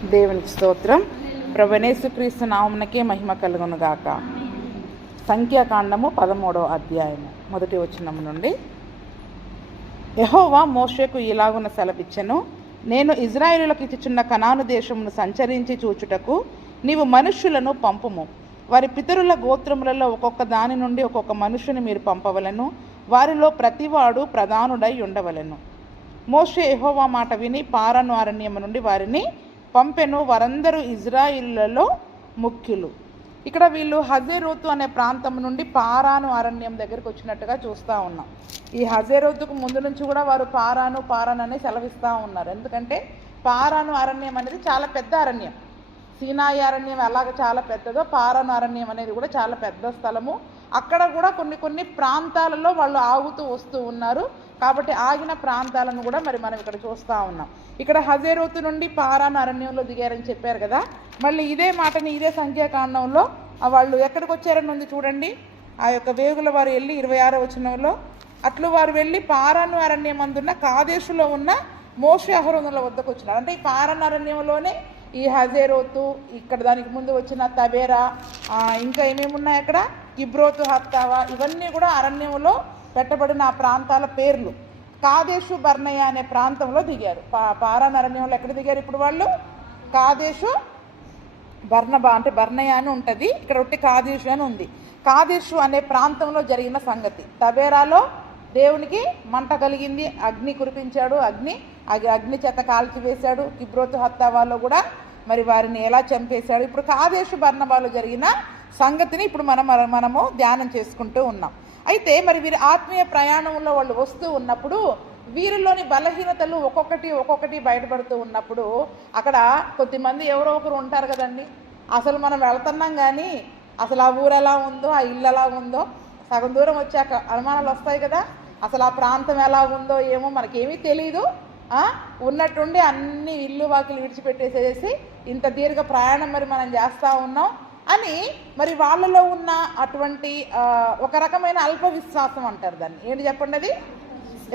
దేవునికి స్తోత్రం. ప్రభువైన యేసుక్రీస్తు నామమునకే మహిమ కలుగునుగాక. సంఖ్యాకాండము 13వ అధ్యాయము 1వ వచనము నుండి. యెహోవా మోషేకు ఇలాగున సెలవిచ్చెను, నేను ఇజ్రాయేలులకు ఇచ్చుచున్న కనాను దేశమును సంచరించి చూచుటకు నీవు మనుష్యులను పంపుము. వారి పితరుల గోత్రములలో ఒక్కొక్క దాని నుండి ఒక్కొక్క మనుషుని మీరు పంపవలను. వారిలో ప్రతివాడు ప్రధానుడై ఉండవలెను. మోషే యెహోవా మాట విని పారాను అరణ్యము నుండి వారిని పంపెను. వారందరూ ఇజ్రాయిలులలో ముఖ్యులు. ఇక్కడ వీళ్ళు హజేరోతు అనే ప్రాంతం నుండి పారాను అరణ్యం దగ్గరికి వచ్చినట్టుగా చూస్తూ ఉన్నాం. ఈ హజేరోతుకు ముందు నుంచి కూడా వారు పారాను అనే సెలవిస్తూ ఉన్నారు. ఎందుకంటే పారాను అరణ్యం అనేది చాలా పెద్ద అరణ్యం. సీనాయి అరణ్యం ఎలాగ చాలా పెద్దదో పారాను అరణ్యం అనేది కూడా చాలా పెద్ద స్థలము. అక్కడ కూడా కొన్ని ప్రాంతాలలో వాళ్ళు ఆగుతూ వస్తూ ఉన్నారు. కాబట్టి ఆగిన ప్రాంతాలను కూడా మనం ఇక్కడ చూస్తూ ఉన్నాం. ఇక్కడ హజేరోతు నుండి పారాను అరణ్యంలో దిగారని చెప్పారు కదా. మళ్ళీ ఇదే మాటని ఇదే సంఖ్యాకాండంలో వాళ్ళు ఎక్కడికి వచ్చారని ఉంది చూడండి. ఆ యొక్క వేగుల వారు వెళ్ళి 26వ వచనంలో, అట్లు వారు వెళ్ళి పారాను అరణ్యం అందున్న కాదేశులో ఉన్న మోషే అహరోనుల వద్దకు వచ్చినారు. అంటే ఈ పారాను అరణ్యంలోనే ఈ హజేరోతు, ఇక్కడ దానికి ముందు వచ్చిన తబేరా, ఇంకా ఏమేమి ఉన్నాయి అక్కడ, కిబ్రోతు హత్తావా, ఇవన్నీ కూడా అరణ్యంలో పెట్టబడిన ఆ ప్రాంతాల పేర్లు. కాదేశు బర్నయ అనే ప్రాంతంలో దిగారు. పారాను అరణ్యంలో ఎక్కడ దిగారు ఇప్పుడు వాళ్ళు? కాదేశు బర్నబా అంటే బర్నయ అని ఉంటుంది. ఇక్కడ ఒకటి కాదేశు అని ఉంది. కాదేశు అనే ప్రాంతంలో జరిగిన సంగతి. తబేరాలో దేవునికి మంట కలిగింది, అగ్ని కురిపించాడు, అగ్ని చేత కాల్చివేశాడు. కిబ్రోతు హత్తావాలో కూడా వారిని ఎలా చంపేశాడు. ఇప్పుడు కాదేశు బర్నబాలో జరిగిన సంగతిని ఇప్పుడు మనము ధ్యానం చేసుకుంటూ ఉన్నాం. అయితే వీరి ఆత్మీయ ప్రయాణంలో వాళ్ళు వస్తూ ఉన్నప్పుడు వీరిలోని బలహీనతలు ఒక్కొక్కటి బయటపడుతూ ఉన్నప్పుడు అక్కడ కొద్దిమంది ఎవరో ఒకరు ఉంటారు కదండి. అసలు మనం వెళ్తున్నాం కానీ అసలు ఆ ఊరు ఎలా ఉందో, ఆ ఇల్లు ఎలా ఉందో, సగం దూరం వచ్చాక అనుమానాలు వస్తాయి కదా. అసలు ఆ ప్రాంతం ఎలా ఉందో ఏమో మనకేమీ తెలియదు. ఉన్నట్టుండి అన్ని ఇల్లు వాకిలు విడిచిపెట్టేసేసి ఇంత దీర్ఘ ప్రయాణం మనం చేస్తూ ఉన్నాం అని వాళ్ళలో ఉన్న అటువంటి ఒక రకమైన అల్ప విశ్వాసం అంటారు దాన్ని. ఏంటి చెప్పండి అది?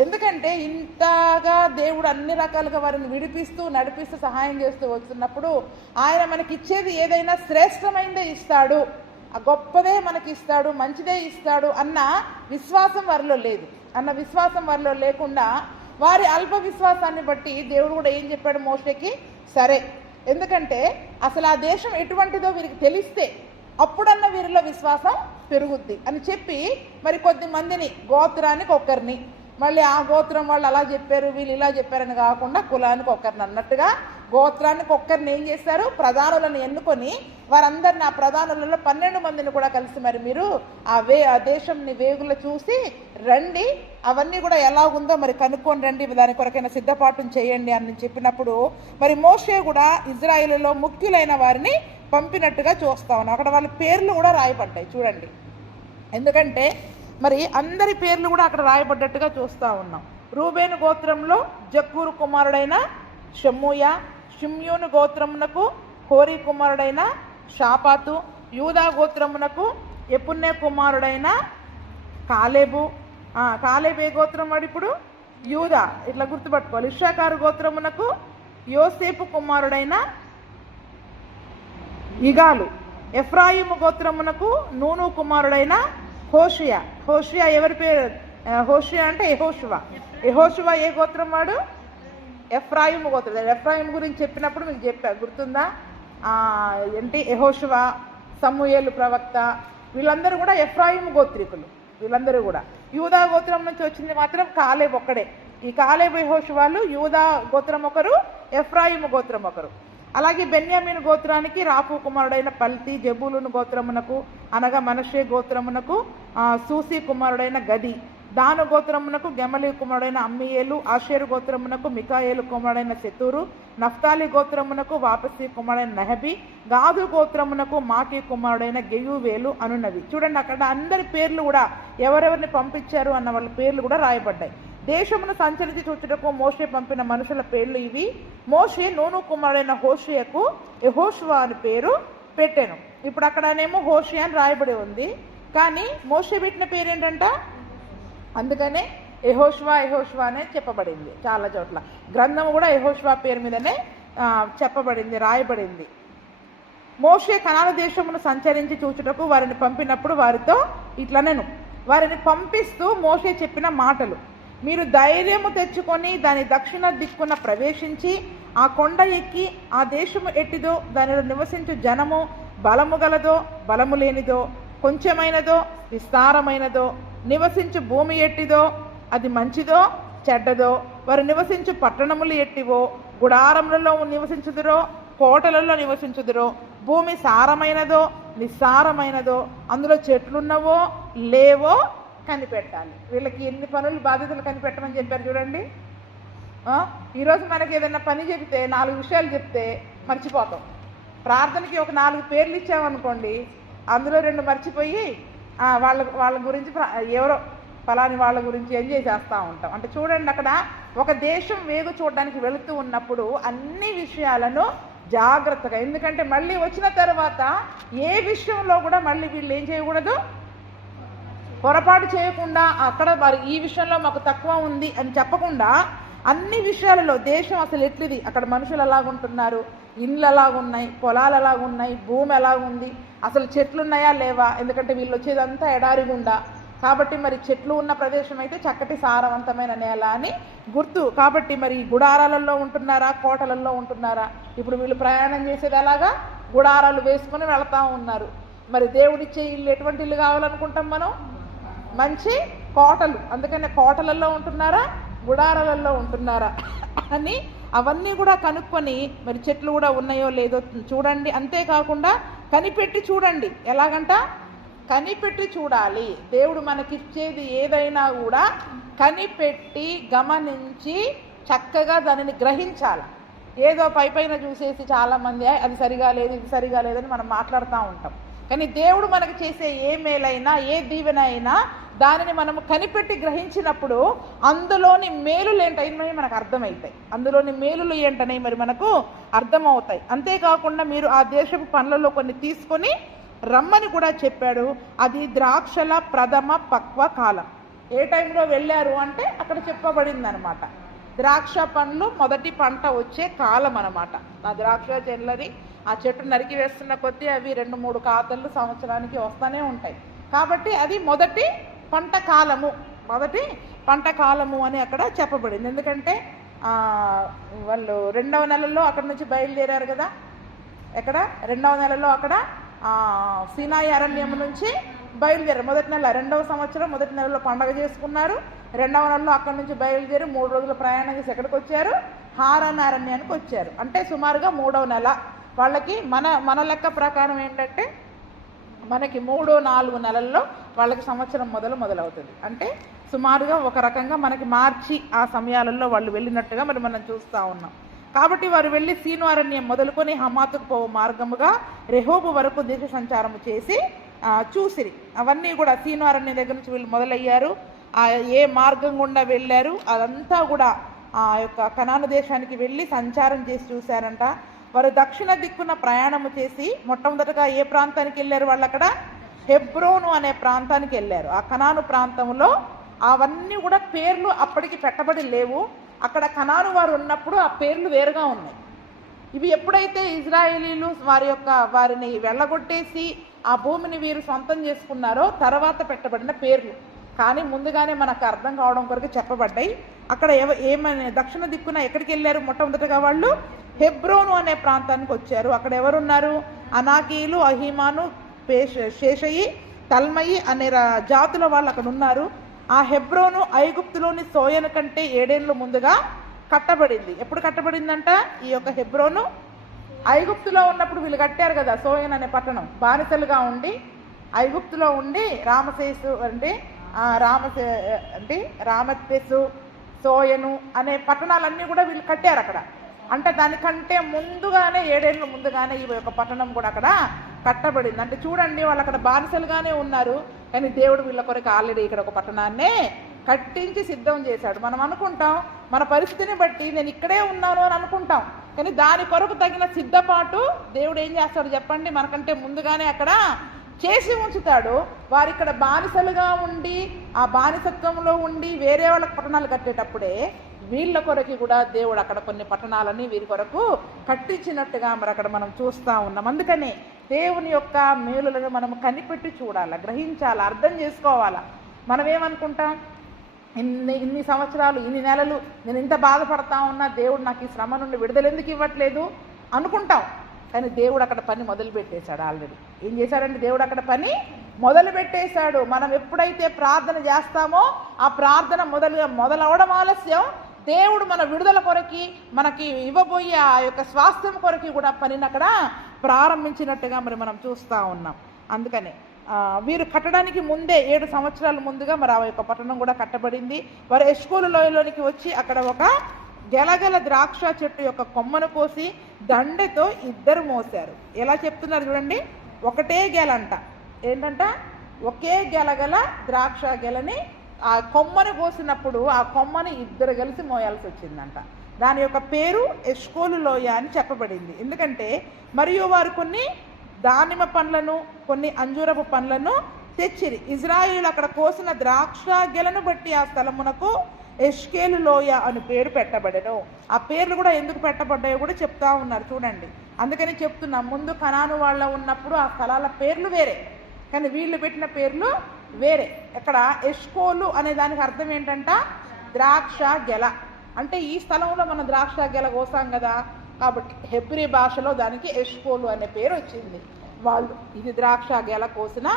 ఎందుకంటే ఇంతగా దేవుడు అన్ని రకాలుగా వారిని విడిపిస్తూ నడిపిస్తూ సహాయం చేస్తూ వస్తున్నప్పుడు ఆయన మనకి ఇచ్చేది ఏదైనా శ్రేష్టమైనదే ఇస్తాడు, గొప్పదే మనకి ఇస్తాడు, మంచిదే ఇస్తాడు అన్న విశ్వాసం వారిలో లేదు. అన్న విశ్వాసం వారిలో లేకుండా వారి అల్ప విశ్వాసాన్ని బట్టి దేవుడు కూడా ఏం చెప్పాడు మోషేకి, సరే ఎందుకంటే అసలు ఆ దేశం ఎటువంటిదో వీరికి తెలిస్తే అప్పుడన్నా వీరిలో విశ్వాసం పెరుగుద్ది అని చెప్పి కొద్ది మందిని, గోత్రానికి ఒక్కరిని, మళ్ళీ ఆ గోత్రం వాళ్ళు అలా చెప్పారు వీళ్ళు ఇలా చెప్పారని కాకుండా కులానికి ఒక్కరిని అన్నట్టుగా గోత్రానికి ఒక్కరిని ఏం చేశారు, ప్రధానులను ఎన్నుకొని వారందరిని, ఆ ప్రధానులలో 12 మందిని కూడా కలిసి మీరు ఆ దేశంని వేగులు చూసి రండి, అవన్నీ కూడా ఎలా ఉందో కనుక్కొని రండి, దాని కొరకైనా సిద్ధపాటు చేయండి అని చెప్పినప్పుడు మోషే కూడా ఇజ్రాయేలులో ముఖ్యులైన వారిని పంపినట్టుగా చూస్తా ఉన్నాం. అక్కడ వాళ్ళ పేర్లు కూడా రాయబడ్డాయి చూడండి. ఎందుకంటే అందరి పేర్లు కూడా అక్కడ రాయబడ్డట్టుగా చూస్తూ ఉన్నాం. రూబేను గోత్రంలో జక్కూరు కుమారుడైన షమ్మూయ, షిమ్యోను గోత్రమునకు హోరీ కుమారుడైన షాపాతు, యూదా గోత్రమునకు యెఫున్నె కుమారుడైన కాలేబు. కాలేబు ఏ గోత్రం వాడు ఇప్పుడు? యూదా. ఇట్లా గుర్తుపట్టుకోవాలి. ఇశ్శాఖారు గోత్రమునకు యోసేపు కుమారుడైన ఇగాలు. ఎఫ్రాయిము గోత్రమునకు నూను కుమారుడైన హోషియా ఎవరి పేరు? హోషియా అంటే యెహోషువ ఏ గోత్రం వాడు? ఎఫ్రాయిము గోత్రం. ఎఫ్రాయిము గురించి చెప్పినప్పుడు మీకు చెప్పా, గుర్తుందా? ఏంటి, యెహోషువ, సమూయేలు ప్రవక్త, వీళ్ళందరూ కూడా ఎఫ్రాయిము గోత్రికులు. వీళ్ళందరూ కూడా యూదా గోత్రం నుంచి వచ్చింది మాత్రం కాలేబు ఒక్కడే. ఈ కాలేబు యెహోషువాలు యూదా గోత్రం ఒకరు, ఎఫ్రాయిము గోత్రం ఒకరు. అలాగే బెన్యామీను గోత్రానికి రాఫు కుమారుడైన పల్తి, జబూలును గోత్రమునకు అనగా మనషే గోత్రమునకు సూసి కుమారుడైన గది, దాను గోత్రమునకు గెమలి కుమారుడైన అమ్మియేలు, ఆషేరు గోత్రమునకు మికాయేలు కుమారుడైన శతూరు, నఫ్తాలి గోత్రమునకు వాపసి కుమారుడైన నహబి, గాదు గోత్రమునకు మాకి కుమారుడైన గెయువేలు అనున్నవి. చూడండి, అక్కడ అందరి పేర్లు కూడా ఎవరెవరిని పంపించారు అన్న వాళ్ళ పేర్లు కూడా రాయబడ్డాయి. దేశమును సంచరించి చూచుటకు మోషే పంపిన మనుషుల పేర్లు ఇవి. మోషే నూను కుమారుడైన హోషేయకు యెహోషువ అని పేరు పెట్టాను. ఇప్పుడు అక్కడనేమో హోషియా అని రాయబడి ఉంది, కానీ మోషే పెట్టిన పేరు ఏంటంట? అందుకనే యెహోషువ అనే చెప్పబడింది చాలా చోట్ల. గ్రంథం కూడా యెహోషువ పేరు మీదనే చెప్పబడింది, రాయబడింది. మోషే కనాను దేశమును సంచరించి చూచుటకు వారిని పంపినప్పుడు వారితో ఇట్లనెను. వారిని పంపిస్తూ మోషే చెప్పిన మాటలు: మీరు ధైర్యము తెచ్చుకొని దాని దక్షిణ దిక్కున ప్రవేశించి ఆ కొండ ఎక్కి ఆ దేశము ఎట్టిదో, దానిలో నివసించు జనము బలము గలదో బలము లేనిదో, కొంచెమైనదో విస్తారమైనదో, నివసించు భూమి ఎట్టిదో, అది మంచిదో చెడ్డదో, వారు నివసించు పట్టణములు ఎట్టివో, గుడారములలో నివసించుదురో కోటలలో నివసించుదురో, భూమి సారమైనదో నిస్సారమైనదో, అందులో చెట్లున్నవో లేవో కనిపెట్టాలి. వీళ్ళకి ఎన్ని పనులు బాధ్యతలు కనిపెట్టమని చెప్పారు చూడండి. ఈరోజు మనకి ఏదైనా పని చెప్తే 4 విషయాలు చెప్తే మర్చిపోతాం. ప్రార్థనకి ఒక 4 పేర్లు ఇచ్చామనుకోండి, అందులో 2 మర్చిపోయి వాళ్ళ గురించి ఎవరో ఫలాని వాళ్ళ గురించి ఎంజాయ్ చేస్తూ ఉంటాం. అంటే చూడండి, అక్కడ ఒక దేశం వేగు చూడడానికి వెళుతూ ఉన్నప్పుడు అన్ని విషయాలను జాగ్రత్తగా, ఎందుకంటే మళ్ళీ వచ్చిన తర్వాత ఏ విషయంలో కూడా మళ్ళీ వీళ్ళు ఏం చేయకూడదు, పొరపాటు చేయకుండా అక్కడ మరి ఈ విషయంలో మాకు తక్కువ ఉంది అని చెప్పకుండా అన్ని విషయాలలో దేశం అసలు ఎట్లిది, అక్కడ మనుషులు ఎలాగుంటున్నారు, ఇండ్లు ఎలాగున్నాయి, పొలాలు ఎలాగున్నాయి, భూమి ఎలాగుంది, అసలు చెట్లు ఉన్నాయా లేవా, ఎందుకంటే వీళ్ళు వచ్చేదంతా ఎడారి గుండా కాబట్టి మరి చెట్లు ఉన్న ప్రదేశం అయితే చక్కటి సారవంతమైన నేల అని గుర్తు. కాబట్టి మరి గుడారాలలో ఉంటున్నారా కోటలలో ఉంటున్నారా? ఇప్పుడు వీళ్ళు ప్రయాణం చేసేది అలాగా గుడారాలు వేసుకొని వెళతా ఉన్నారు. మరి దేవుడిచ్చే ఇల్లు ఎటువంటి ఇల్లు కావాలనుకుంటాం మనం? మంచి కోటలు. అందుకని కోటలలో ఉంటున్నారా గుడారాలలో ఉంటున్నారా అని అవన్నీ కూడా కనుక్కొని మరి చెట్లు కూడా ఉన్నాయో లేదో చూడండి. అంతేకాకుండా కనిపెట్టి చూడండి. ఎలాగంట? కనిపెట్టి చూడాలి. దేవుడు మనకిచ్చేది ఏదైనా కూడా కనిపెట్టి గమనించి చక్కగా దానిని గ్రహించాలి. ఏదో పైన చూసేసి చాలామంది అది సరిగా లేదు ఇది సరిగా లేదని మనం మాట్లాడుతూ ఉంటాం. కానీ దేవుడు మనకు చేసే ఏ మేలైనా ఏ దీవెన అయినా దానిని మనము కనిపెట్టి గ్రహించినప్పుడు అందులోని మేలులు ఏంటనేవి మనకు అర్థమవుతాయి. అందులోని మేలులు ఏంటనేవి మరి మనకు అర్థమవుతాయి. అంతేకాకుండా మీరు ఆ దేశపు పనులలో కొన్ని తీసుకొని రమ్మని కూడా చెప్పాడు. అది ద్రాక్షల ప్రథమ పక్వ కాలం. ఏ టైంలో వెళ్ళారు అంటే అక్కడ చెప్పబడింది అనమాట. ద్రాక్ష పండ్లు మొదటి పంట వచ్చే కాలం అనమాట. ఆ ద్రాక్ష చెట్లని ఆ చెట్టు నరికి వేస్తున్న కొద్దీ అవి 2-3 కాతలు సంవత్సరానికి వస్తూనే ఉంటాయి. కాబట్టి అది మొదటి పంట కాలము, మొదటి పంట కాలము అని అక్కడ చెప్పబడింది. ఎందుకంటే వాళ్ళు 2వ నెలలో అక్కడ నుంచి బయలుదేరారు కదా. ఎక్కడ 2వ నెలలో అక్కడ సీనాయి అరణ్యం నుంచి బయలుదేరారు. మొదటి నెల 2వ సంవత్సరం మొదటి నెలలో పండగ చేసుకున్నారు. 2వ నెలలో అక్కడి నుంచి బయలుదేరి 3 రోజుల ప్రయాణం చేసి ఎక్కడికి వచ్చారు? హారాన్ అరణ్యానికి వచ్చారు. అంటే సుమారుగా 3వ నెల వాళ్ళకి. మన లెక్క ప్రకారం ఏంటంటే మనకి 3-4 నెలల్లో వాళ్ళకి సంవత్సరం మొదలవుతుంది. అంటే సుమారుగా ఒక రకంగా మనకి మార్చి ఆ సమయాలలో వాళ్ళు వెళ్ళినట్టుగా మరి మనం చూస్తూ ఉన్నాం. కాబట్టి వారు వెళ్ళి సీను అరణ్యం మొదలుకొని హమాతుకు పోవు మార్గముగా రెహోబు వరకు దేశ సంచారము చేసి చూసిరి. అవన్నీ కూడా సీను అరణ్యం దగ్గర నుంచి వీళ్ళు మొదలయ్యారు. ఏ మార్గం గుండా వెళ్ళారు అదంతా కూడా ఆ యొక్క కనాను దేశానికి వెళ్ళి సంచారం చేసి చూశారంట. వారు దక్షిణ దిక్కున ప్రయాణము చేసి మొట్టమొదటగా ఏ ప్రాంతానికి వెళ్ళారు? వాళ్ళు అక్కడ హెబ్రోను అనే ప్రాంతానికి వెళ్ళారు. ఆ కనాను ప్రాంతంలో అవన్నీ కూడా పేర్లు అప్పటికి పెట్టబడి లేవు. అక్కడ కనాను వారు ఉన్నప్పుడు ఆ పేర్లు వేరుగా ఉన్నాయి. ఇవి ఎప్పుడైతే ఇజ్రాయేలీలు వారిని వెళ్ళగొట్టేసి ఆ భూమిని వీరు సొంతం చేసుకున్నారో తర్వాత పెట్టబడిన పేర్లు. కానీ ముందుగానే మనకు అర్థం కావడం కొరకు చెప్పబడ్డాయి. అక్కడ ఏమని దక్షిణ దిక్కున ఎక్కడికి వెళ్ళారు? మొట్టమొదటిగా వాళ్ళు హెబ్రోను అనే ప్రాంతానికి వచ్చారు. అక్కడ ఎవరున్నారు? అనాకీలు, అహీమాను, శేషయి, తల్మయి అనే జాతుల వాళ్ళు అక్కడ ఉన్నారు. ఆ హెబ్రోను ఐగుప్తులోని సోయను కంటే 7 ఏళ్ళు ముందుగా కట్టబడింది. ఎప్పుడు కట్టబడిందంట? ఈ యొక్క హెబ్రోను ఐగుప్తులో ఉన్నప్పుడు వీళ్ళు కట్టారు కదా సోయన్ అనే పట్టణం. బానిసలుగా ఉండి ఐగుప్తులో ఉండి రామతెసు, సోయను అనే పట్టణాలన్నీ కూడా వీళ్ళు కట్టారు అక్కడ. అంటే దానికంటే ముందుగానే 7 ఏళ్ళు ముందుగానే ఈ యొక్క పట్టణం కూడా అక్కడ కట్టబడింది. అంటే చూడండి, వాళ్ళు అక్కడ బానిసలుగానే ఉన్నారు. కానీ దేవుడు వీళ్ళ కొరకు ఆల్రెడీ ఇక్కడ ఒక పట్టణాన్నే కట్టించి సిద్ధం చేశాడు. మనం అనుకుంటాం మన పరిస్థితిని బట్టి నేను ఇక్కడే ఉన్నాను అని అనుకుంటాం. కానీ దాని కొరకు తగిన సిద్ధపాటు దేవుడు ఏం చేస్తాడు చెప్పండి? మనకంటే ముందుగానే అక్కడ చేసి ఉంచుతాడు. వారు ఇక్కడ బానిసలుగా ఉండి ఆ బానిసత్వంలో ఉండి వేరే వాళ్ళకి పట్టణాలు కట్టేటప్పుడే వీళ్ళ కొరకు కూడా దేవుడు అక్కడ కొన్ని పట్టణాలని వీరి కొరకు కట్టించినట్టుగా మరి అక్కడ మనం చూస్తూ ఉన్నాం. అందుకని దేవుని యొక్క మేలులను మనం కనిపెట్టి చూడాలా, గ్రహించాలా, అర్థం చేసుకోవాలా. మనం ఏమనుకుంటాం, ఇన్ని సంవత్సరాలు, ఇన్ని నెలలు నేను ఇంత బాధపడతా ఉన్నా, దేవుడు నాకు ఈ శ్రమ నుండి విడుదల ఎందుకు ఇవ్వట్లేదు అనుకుంటాం. కానీ దేవుడు అక్కడ పని మొదలు పెట్టేశాడు. ఆల్రెడీ ఏం చేశాడంటే దేవుడు అక్కడ పని మొదలు పెట్టేశాడు. మనం ఎప్పుడైతే ప్రార్థన చేస్తామో ఆ ప్రార్థన మొదలవడం ఆలస్యం, దేవుడు మన విడుదల కొరకి, మనకి ఇవ్వబోయే ఆ యొక్క స్వాస్థ్యం కొరకి కూడా పనిని అక్కడ ప్రారంభించినట్టుగా మరి మనం చూస్తూ ఉన్నాం. అందుకనే వీరు కట్టడానికి ముందే 7 సంవత్సరాల ముందుగా మరి ఆ యొక్క పట్టణం కూడా కట్టబడింది. వారు ఎష్కోలు లోయలోనికి వచ్చి అక్కడ ఒక గెలగల ద్రాక్ష చెట్టు యొక్క కొమ్మను కోసి దండెతో 2 మోసారు. ఎలా చెప్తున్నారు చూడండి, ఒకటే గెలంట, ఏంటంట, ఒకే గెలగల ద్రాక్ష గెలని ఆ కొమ్మను కోసినప్పుడు ఆ కొమ్మని 2 కలిసి మోయాల్సి వచ్చిందంట. దాని యొక్క పేరు ఎష్కోలు లోయ అని చెప్పబడింది. ఎందుకంటే మరియు వారు కొన్ని దానిమ్మ పండ్లను, కొన్ని అంజూరపు పండ్లను తెచ్చిరి. ఇజ్రాయేలు అక్కడ కోసిన ద్రాక్ష గెలను బట్టి ఆ స్థలమునకు ఎష్కేలు లోయ అని పేరు పెట్టబడెను. ఆ పేర్లు కూడా ఎందుకు పెట్టబడ్డాయో కూడా చెప్తా ఉన్నారు చూడండి. అందుకని చెప్తున్నాం, ముందు కనాను వాళ్ళ ఉన్నప్పుడు ఆ స్థలాల పేర్లు వేరే, కానీ వీళ్ళు పెట్టిన పేర్లు వేరే. ఇక్కడ ఎష్కోలు అనే దానికి అర్థం ఏంటంట, ద్రాక్ష గెల. అంటే ఈ స్థలంలో మనం ద్రాక్ష గెల కోసాం కదా, కాబట్టి హెబ్రీ భాషలో దానికి ఎష్కోలు అనే పేరు వచ్చింది. వాళ్ళు ఇది ద్రాక్ష గెల కోసిన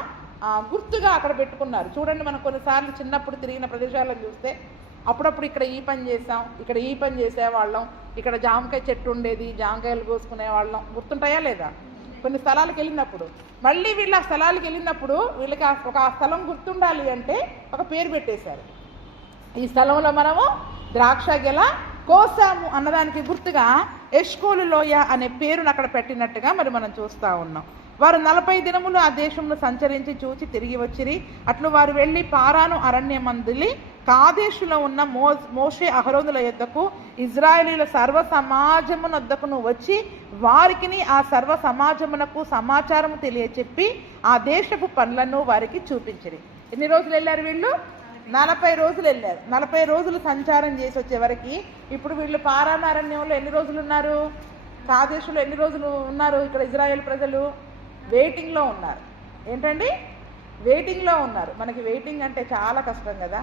గుర్తుగా అక్కడ పెట్టుకున్నారు. చూడండి, మనం కొన్నిసార్లు చిన్నప్పుడు తిరిగిన ప్రదేశాలను చూస్తే అప్పుడప్పుడు ఇక్కడ ఈ పని చేసాం, ఇక్కడ ఈ పని చేసేవాళ్ళం, ఇక్కడ జామకాయ చెట్టు ఉండేది, జామకాయలు కోసుకునే వాళ్ళం, గుర్తుంటాయా లేదా? కొన్ని స్థలాలకు వెళ్ళినప్పుడు మళ్ళీ వీళ్ళు ఆ స్థలాలకు వెళ్ళినప్పుడు వీళ్ళకి ఒక స్థలం గుర్తుండాలి అంటే ఒక పేరు పెట్టేశారు. ఈ స్థలంలో మనము ద్రాక్ష గెల కోసాము అన్నదానికి గుర్తుగా ఎష్కోలు లోయ అనే పేరును అక్కడ పెట్టినట్టుగా మరి మనం చూస్తూ ఉన్నాం. వారు 40 దినములు ఆ దేశంలో సంచరించి చూచి తిరిగి వచ్చిరి. అట్లు వారు వెళ్ళి పారాను అరణ్యమందులి కాదేశులో ఉన్న మోషే అహరోనుల యొద్దకు ఇజ్రాయేలీల సర్వ సమాజమునొద్దకును వచ్చి వారికి ఆ సర్వ సమాజమునకు సమాచారము తెలియచెప్పి ఆ దేశపు పనులను వారికి చూపించిరి. ఎన్ని రోజులు వెళ్ళారు వీళ్ళు? 40 రోజులు వెళ్ళారు. 40 రోజులు సంచారం చేసి వచ్చేవరకు ఇప్పుడు వీళ్ళు పారాను అరణ్యంలో ఎన్ని రోజులు ఉన్నారు? కాదేశులో ఎన్ని రోజులు ఉన్నారు? ఇక్కడ ఇజ్రాయేల్ ప్రజలు వెయిటింగ్లో ఉన్నారు. ఏంటండి? వెయిటింగ్లో ఉన్నారు. మనకి వెయిటింగ్ అంటే చాలా కష్టం కదా.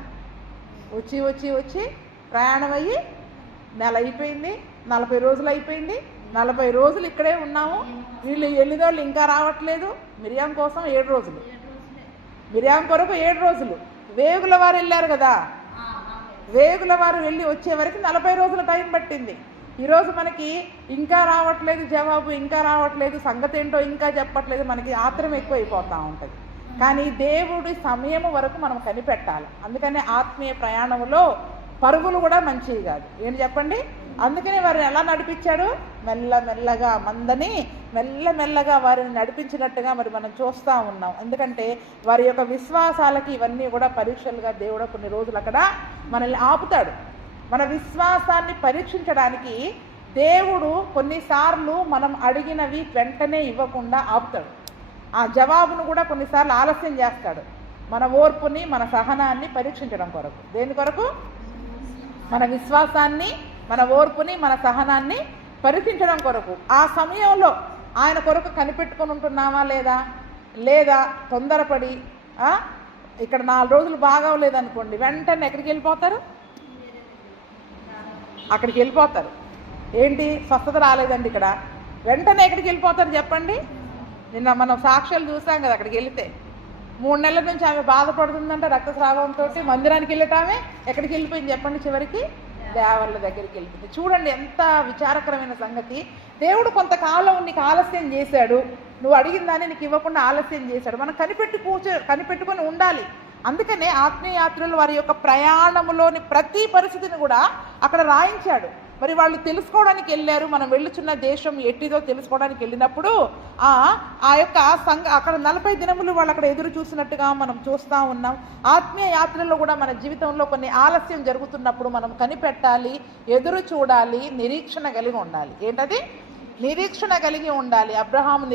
వచ్చి వచ్చి వచ్చి ప్రయాణం అయ్యి నెల అయిపోయింది, 40 రోజులు అయిపోయింది, 40 రోజులు ఇక్కడే ఉన్నాము. వీళ్ళు వెళ్ళినోళ్ళు ఇంకా రావట్లేదు. మిరియాం కోసం 7 రోజులు, మిరియాం కొరకు 7 రోజులు. వేగుల వారు వెళ్ళారు కదా, వేగుల వారు వెళ్ళి వచ్చే వరకు 40 రోజుల టైం పట్టింది. ఈరోజు మనకి ఇంకా రావట్లేదు జవాబు, ఇంకా రావట్లేదు, సంగతి ఏంటో ఇంకా చెప్పట్లేదు, మనకి ఆత్రం ఎక్కువ అయిపోతూ ఉంటుంది. కానీ దేవుడి సమయం వరకు మనం కనిపెట్టాలి. అందుకనే ఆత్మీయ ప్రయాణంలో పరుగులు కూడా మంచివి కాదు. ఏంటి చెప్పండి? అందుకనే వారిని ఎలా నడిపించాడు? మెల్లమెల్లగా మందని మెల్లమెల్లగా వారిని నడిపించినట్టుగా మరి మనం చూస్తూ ఉన్నాం. ఎందుకంటే వారి యొక్క విశ్వాసాలకి ఇవన్నీ కూడా పరీక్షలుగా దేవుడు కొన్ని రోజులు అక్కడ మనల్ని ఆపుతాడు. మన విశ్వాసాన్ని పరీక్షించడానికి దేవుడు కొన్నిసార్లు మనం అడిగినవి వెంటనే ఇవ్వకుండా ఆపుతాడు. ఆ జవాబును కూడా కొన్నిసార్లు ఆలస్యం చేస్తాడు. మన ఓర్పుని, మన సహనాన్ని పరీక్షించడం కొరకు. దేని కొరకు? మన విశ్వాసాన్ని, మన ఓర్పుని, మన సహనాన్ని పరీక్షించడం కొరకు. ఆ సమయంలో ఆయన కొరకు కనిపెట్టుకొని ఉంటున్నామా లేదా, లేదా తొందరపడి ఇక్కడ 4 రోజులు బాగోలేదనుకోండి, వెంటనే ఎక్కడికి వెళ్ళిపోతారు? అక్కడికి వెళ్ళిపోతారు. ఏంటి? స్వస్థత రాలేదండి ఇక్కడ, వెంటనే ఎక్కడికి వెళ్ళిపోతారు చెప్పండి? నిన్న మనం సాక్ష్యాలు చూసాం కదా. అక్కడికి వెళితే 3 నెలల నుంచి ఆమె బాధపడుతుందంట రక్తస్రావంతో. మందిరానికి వెళ్ళటామే ఎక్కడికి వెళ్ళిపోయింది చెప్పండి? చివరికి దేవర్ల దగ్గరికి వెళ్ళిపోయింది. చూడండి ఎంత విచారకరమైన సంగతి. దేవుడు కొంతకాలం నీకు ఆలస్యం చేశాడు, నువ్వు అడిగిన దాన్ని నీకు ఇవ్వకుండా ఆలస్యం చేశాడు. మనం కనిపెట్టుకొని ఉండాలి. అందుకనే ఆత్మీయ యాత్రలు వారి యొక్క ప్రయాణములోని ప్రతి పరిస్థితిని కూడా అక్కడ రాయించాడు. మరి వాళ్ళు తెలుసుకోవడానికి వెళ్ళారు. మనం వెళ్ళుచున్న దేశం ఎట్టిదో తెలుసుకోవడానికి వెళ్ళినప్పుడు ఆ యొక్క అక్కడ 40 దినములు వాళ్ళు అక్కడ ఎదురు చూసినట్టుగా మనం చూస్తూ ఉన్నాం. ఆత్మీయ యాత్రలో కూడా మన జీవితంలో కొన్ని ఆలస్యం జరుగుతున్నప్పుడు మనం కనిపెట్టాలి, ఎదురు చూడాలి, నిరీక్షణ కలిగి ఉండాలి. ఏంటది? నిరీక్షణ కలిగి ఉండాలి. అబ్రహాము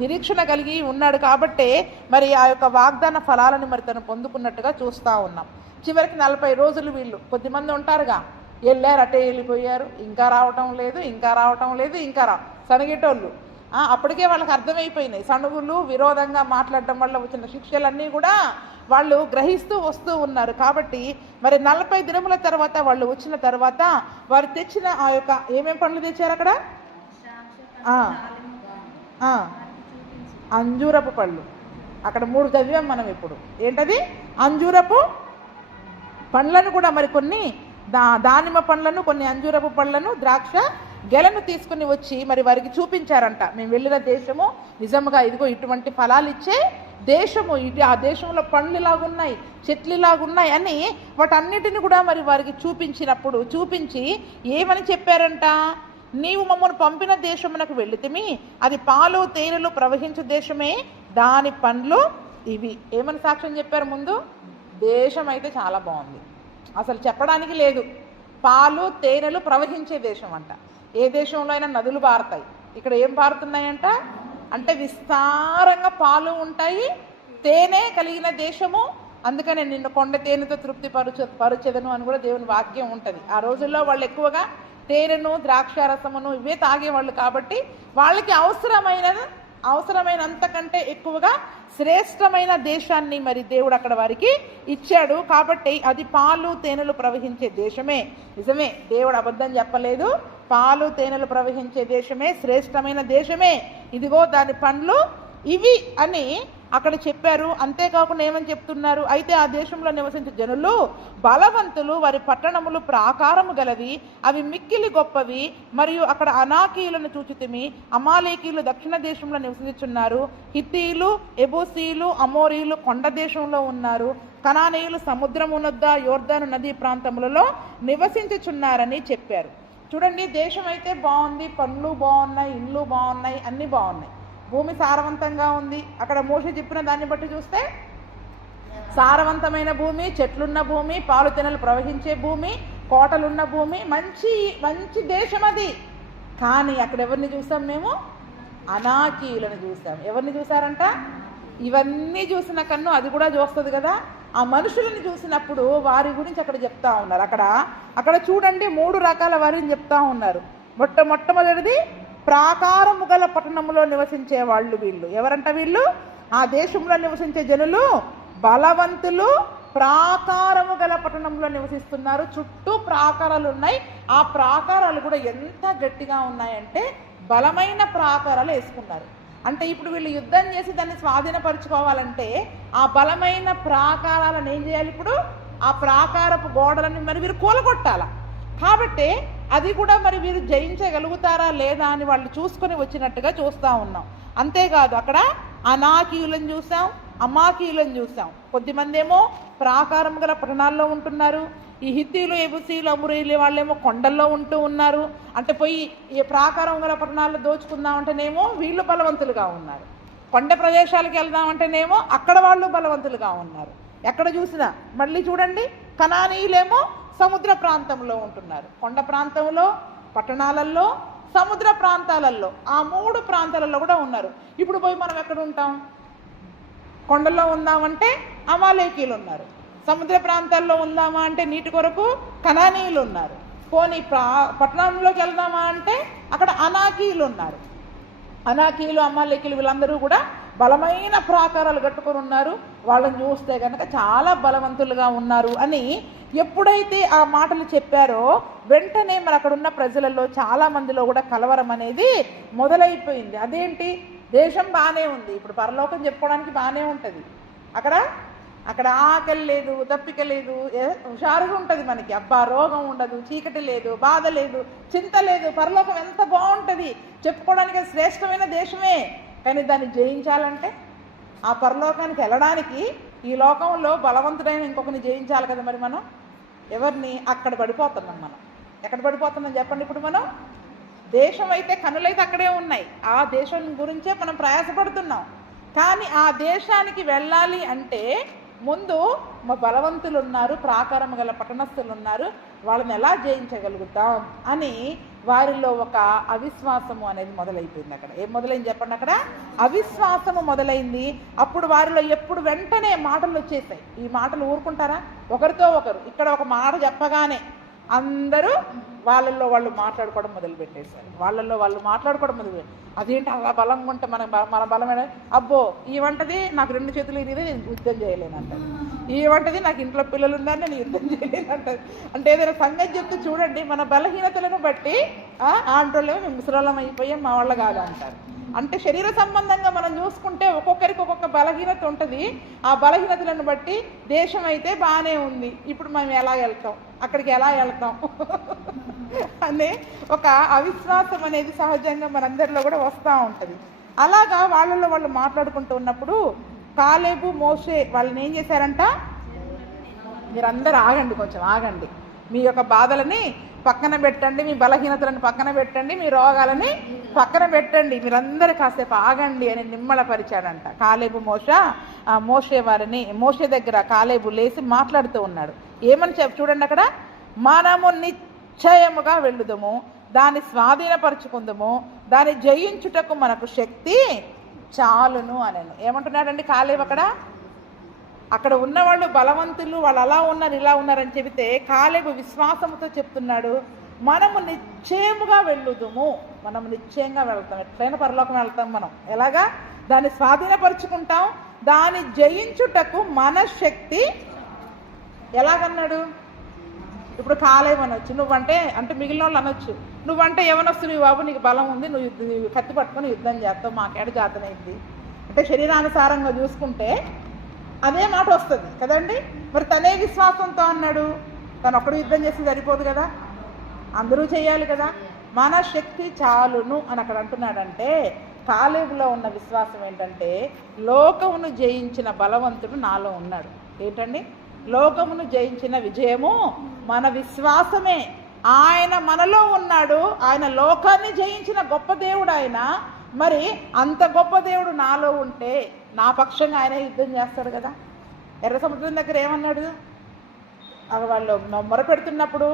నిరీక్షణ కలిగి ఉన్నాడు కాబట్టే మరి ఆ యొక్క వాగ్దాన ఫలాలను మరి తను పొందుకున్నట్టుగా చూస్తూ ఉన్నాం. చివరికి 40 రోజులు వీళ్ళు కొద్దిమంది ఉంటారుగా, వెళ్ళారు అటే వెళ్ళిపోయారు, ఇంకా రావటం లేదు, ఇంకా రావటం లేదు, ఇంకా సనగేటోళ్ళు. అప్పటికే వాళ్ళకి అర్థమైపోయినాయి. సణుగులు విరోధంగా మాట్లాడడం వల్ల వచ్చిన శిక్షలన్నీ కూడా వాళ్ళు గ్రహిస్తూ వస్తూ ఉన్నారు. కాబట్టి మరి 40 దినముల తర్వాత వాళ్ళు వచ్చిన తర్వాత వారు తెచ్చిన ఆ యొక్క ఏమేమి పండ్లు తెచ్చారు అక్కడ? అంజూరపు పళ్ళు. అక్కడ 3 చదివాం మనం ఇప్పుడు. ఏంటది? అంజూరపు పండ్లను కూడా మరి కొన్ని దానిమ్మ పండ్లను, కొన్ని అంజూరపు పళ్ళను, ద్రాక్ష గెలను తీసుకుని వచ్చి మరి వారికి చూపించారంట. మేము వెళ్ళిన దేశము నిజంగా ఇదిగో ఇటువంటి ఫలాలు ఇచ్చే దేశము, ఇటు ఆ దేశంలో పండ్లు ఇలాగున్నాయి, చెట్లు ఇలాగున్నాయి అని వాటన్నిటిని కూడా మరి వారికి చూపించినప్పుడు చూపించి ఏమని చెప్పారంట? నీవు మమ్మల్ని పంపిన దేశమునకు వెళితిమి, అది పాలు తేనెలు ప్రవహించు దేశమే, దాని పండ్లు ఇవి. ఏమని సాక్ష్యం చెప్పారు ముందు? దేశం అయితే చాలా బాగుంది, అసలు చెప్పడానికి లేదు. పాలు తేనెలు ప్రవహించే దేశం అంట. ఏ దేశంలో అయినా నదులు పారుతాయి, ఇక్కడ ఏం పారుతున్నాయంట అంటే విస్తారంగా పాలు ఉంటాయి, తేనె కలిగిన దేశము. అందుకనే నిన్ను కొండ తేనెతో తృప్తి పరుచెదను అని కూడా దేవుని వాక్యం ఉంటుంది. ఆ రోజుల్లో వాళ్ళు ఎక్కువగా తేనెను, ద్రాక్షారసమును ఇవే తాగేవాళ్ళు. కాబట్టి వాళ్ళకి అవసరమైనంతకంటే ఎక్కువగా శ్రేష్టమైన దేశాన్ని మరి దేవుడు అక్కడ వారికి ఇచ్చాడు. కాబట్టి అది పాలు తేనెలు ప్రవహించే దేశమే. నిజమే, దేవుడు అబద్ధం చెప్పలేదు. పాలు తేనెలు ప్రవహించే దేశమే, శ్రేష్టమైన దేశమే, ఇదిగో దాని పండ్లు ఇవి అని అక్కడ చెప్పారు. అంతేకాకుండా ఏమని చెప్తున్నారు? అయితే ఆ దేశంలో నివసించే జనులు బలవంతులు, వారి పట్టణములు ప్రాకారము గలవి, అవి మిక్కిలి గొప్పవి. మరియు అక్కడ అనాకీయులను చూచితిమి. అమాలేకీయులు దక్షిణ దేశంలో నివసించుచున్నారు, హిత్తీయులు, ఎబూసీయులు, అమోరీయులు కొండ దేశంలో ఉన్నారు, కనానీయులు సముద్రమునొద్ద యోర్దాను నదీ ప్రాంతములలో నివసించుచున్నారని చెప్పారు. చూడండి, దేశం అయితే బాగుంది, పండ్లు బాగున్నాయి, ఇళ్ళు బాగున్నాయి, అన్నీ బాగున్నాయి, భూమి సారవంతంగా ఉంది. అక్కడ మోషే చెప్పిన దాన్ని బట్టి చూస్తే సారవంతమైన భూమి, చెట్లున్న భూమి, పాలు తేనెలు ప్రవహించే భూమి, కోటలున్న భూమి, మంచి మంచి దేశం అది. కానీ అక్కడ ఎవరిని చూసాం మేము? అనాకీయులను చూసాం. ఎవరిని చూసారంట? ఇవన్నీ చూసిన కన్ను అది కూడా చూస్తుంది కదా. ఆ మనుషులను చూసినప్పుడు వారి గురించి అక్కడ చెప్తా ఉన్నారు. అక్కడ చూడండి 3 రకాల వారిని చెప్తా ఉన్నారు. మొట్టమొదటిది ప్రాకారము గల పట్టణంలో నివసించే వాళ్ళు. వీళ్ళు ఎవరంట? వీళ్ళు ఆ దేశంలో నివసించే జనులు బలవంతులు, ప్రాకారము గల పట్టణంలో నివసిస్తున్నారు. చుట్టూ ప్రాకారాలు ఉన్నాయి. ఆ ప్రాకారాలు కూడా ఎంత గట్టిగా ఉన్నాయంటే బలమైన ప్రాకారాలు వేసుకున్నారు. అంటే ఇప్పుడు వీళ్ళు యుద్ధం చేసి దాన్ని స్వాధీనపరుచుకోవాలంటే ఆ బలమైన ప్రాకారాలను ఏం చేయాలి? ఇప్పుడు ఆ ప్రాకారపు గోడలని మరి వీరు కూలగొట్టాల. కాబట్టి అది కూడా మరి వీరు జయించగలుగుతారా లేదా అని వాళ్ళు చూసుకొని వచ్చినట్టుగా చూస్తూ ఉన్నాం. అంతేకాదు అక్కడ అనాకీయులను చూసాం, అమాకీయులను చూసాం. కొద్దిమంది ఏమో ప్రాకారం గల పట్టణాల్లో ఉంటున్నారు. ఈ హిత్తీలు, ఎబుసీలు, అమోరీలు వాళ్ళేమో కొండల్లో ఉంటూ ఉన్నారు. అంటే పోయి ఈ ప్రాకారం గల పట్టణాల్లో దోచుకుందామంటేనేమో వీళ్ళు బలవంతులుగా ఉన్నారు, కొండ ప్రదేశాలకు వెళ్దామంటేనేమో అక్కడ వాళ్ళు బలవంతులుగా ఉన్నారు. ఎక్కడ చూసినా మళ్ళీ చూడండి, కనానీయులేమో సముద్ర ప్రాంతంలో ఉంటున్నారు. కొండ ప్రాంతంలో, పట్టణాలలో, సముద్ర ప్రాంతాలలో, ఆ 3 ప్రాంతాలలో కూడా ఉన్నారు. ఇప్పుడు పోయి మనం ఎక్కడ ఉంటాం? కొండల్లో ఉందామంటే అమాలేకీయులు ఉన్నారు, సముద్ర ప్రాంతాల్లో ఉందామా అంటే నీటి కొరకు కనానీయులు ఉన్నారు, పోనీ పట్టణంలోకి వెళ్దామా అంటే అక్కడ అనాకీయులు ఉన్నారు. అనాకీయులు, అమాలేకీయులు వీళ్ళందరూ కూడా బలమైన ప్రాకారాలు కట్టుకొని ఉన్నారు. వాళ్ళని చూస్తే కనుక చాలా బలవంతులుగా ఉన్నారు అని ఎప్పుడైతే ఆ మాటలు చెప్పారో వెంటనే మరి అక్కడ ఉన్న ప్రజలలో చాలా మందిలో కూడా కలవరం అనేది మొదలైపోయింది. అదేంటి? దేశం బాగానే ఉంది, ఇప్పుడు పరలోకం చెప్పుకోవడానికి బాగానే ఉంటుంది. అక్కడ ఆకలి లేదు, దప్పిక లేదు, హుషారుగా ఉంటుంది మనకి. అబ్బా, రోగం ఉండదు, చీకటి లేదు, బాధ లేదు, చింత లేదు, పరలోకం ఎంత బాగుంటుంది, చెప్పుకోవడానికి శ్రేష్టమైన దేశమే. కానీ దాన్ని జయించాలంటే, ఆ పరలోకానికి వెళ్ళడానికి ఈ లోకంలో బలవంతుడైన ఇంకొకరిని జయించాలి కదా. మరి మనం ఎవరిని? అక్కడ పడిపోతున్నాం. మనం ఎక్కడ పడిపోతున్నాం చెప్పండి? ఇప్పుడు మనం దేశం అయితే కనులైతే అక్కడే ఉన్నాయి, ఆ దేశం గురించే మనం ప్రయాసపడుతున్నాం. కానీ ఆ దేశానికి వెళ్ళాలి అంటే ముందు మా బలవంతులు ఉన్నారు, ప్రాకారం గల పట్టణస్థులు ఉన్నారు, వాళ్ళని ఎలా జయించగలుగుతాం అని వారిలో ఒక అవిశ్వాసము అనేది మొదలైపోయింది. అక్కడ ఏం మొదలైంది చెప్పండి? అక్కడ అవిశ్వాసము మొదలైంది. అప్పుడు వారిలో ఎప్పుడు వెంటనే మాటలు వచ్చేసాయి. ఈ మాటలు ఊరుకుంటారా? ఒకరితో ఒకరు ఇక్కడ ఒక మాట చెప్పగానే అందరూ వాళ్ళల్లో వాళ్ళు మాట్లాడుకోవడం మొదలుపెట్టేశారు. వాళ్ళల్లో వాళ్ళు మాట్లాడుకోవడం మొదలుపెట్టారు. అదేంటి అలా బలంగా ఉంటే మన బలమైన, అబ్బో ఈ వంటది నాకు 2 చేతులు ఇది నేను యుద్ధం చేయలేనంటారు. ఈ వంటది నాకు ఇంట్లో పిల్లలు ఉన్నారు నేను యుద్ధం చేయలేనంటారు. అంటే ఏదైనా సంగతి చెప్తూ చూడండి, మన బలహీనతలను బట్టి ఆంటోళ్ళు మేము ముసలాళ్ళం అయిపోయాం మా వాళ్ళ కాదు అంటారు. అంటే శరీర సంబంధంగా మనం చూసుకుంటే ఒక్కొక్కరికి ఒక్కొక్క బలహీనత ఉంటుంది. ఆ బలహీనతలను బట్టి దేశం అయితే బాగానే ఉంది, ఇప్పుడు మనం ఎలా వెళ్తాం, అక్కడికి ఎలా వెళ్తాం అనే ఒక అవిశ్వాసం అనేది సహజంగా మనందరిలో కూడా వస్తూ ఉంటుంది. అలాగా వాళ్ళల్లో వాళ్ళు మాట్లాడుకుంటూ ఉన్నప్పుడు కాలేబు మోషే వాళ్ళని ఏం చేశారంట? మీరందరూ ఆగండి, కొంచెం ఆగండి, మీ యొక్క బాధలని పక్కన పెట్టండి, మీ బలహీనతలను పక్కన పెట్టండి, మీ రోగాలని పక్కన పెట్టండి, మీరందరూ కాసేపు ఆగండి అని నిమ్మళపరిచాడంట. కాలేబు మోషే దగ్గర కాలేబు లేచి మాట్లాడుతూ ఉన్నాడు. ఏమని చూడండి అక్కడ, మనము నిశ్చయముగా వెళ్ళుదము, దాన్ని స్వాధీనపరుచుకుందాము, దాన్ని జయించుటకు మనకు శక్తి చాలును అనను. ఏమంటున్నాడండి కాలేబు? అక్కడ ఉన్నవాళ్ళు బలవంతులు, వాళ్ళు అలా ఉన్నారు ఇలా ఉన్నారని చెబితే కాలేబు విశ్వాసంతో చెప్తున్నాడు, మనము నిశ్చయముగా వెళ్ళుదుము, మనము నిశ్చయంగా వెళ్తాం. ఎట్లయినా పరలోకం వెళ్తాం మనం. ఎలాగా? దాన్ని స్వాధీనపరుచుకుంటాం, దాన్ని జయించుటకు మన శక్తి. ఎలాగన్నాడు? ఇప్పుడు కాలేబు అనొచ్చు, అంటే మిగిలిన వాళ్ళు అనొచ్చు, నువ్వంటే యవనస్తులు బాబు, నీకు బలం ఉంది, నువ్వు కత్తి పట్టుకొని యుద్ధం చేస్తావు, మాకేడ జాతనైంది అంటే శరీరానుసారంగా చూసుకుంటే అదే మాట వస్తుంది కదండి. మరి తనే విశ్వాసంతో అన్నాడు, తను ఒక్కడు యుద్ధం చేసి సరిపోదు కదా, అందరూ చేయాలి కదా, మన శక్తి చాలును అని అక్కడ అంటున్నాడంటే కాలేబులో ఉన్న విశ్వాసం ఏంటంటే, లోకమును జయించిన బలవంతుడు నాలో ఉన్నాడు. ఏంటండి? లోకమును జయించిన విజయము మన విశ్వాసమే. ఆయన మనలో ఉన్నాడు, ఆయన లోకాన్ని జయించిన గొప్ప దేవుడు ఆయన. మరి అంత గొప్ప దేవుడు నాలో ఉంటే నా పక్షంగా ఆయన యుద్ధం చేస్తాడు కదా. ఎర్ర సముద్రం దగ్గర ఏమన్నాడు? వాళ్ళు మొరపెడుతున్నప్పుడు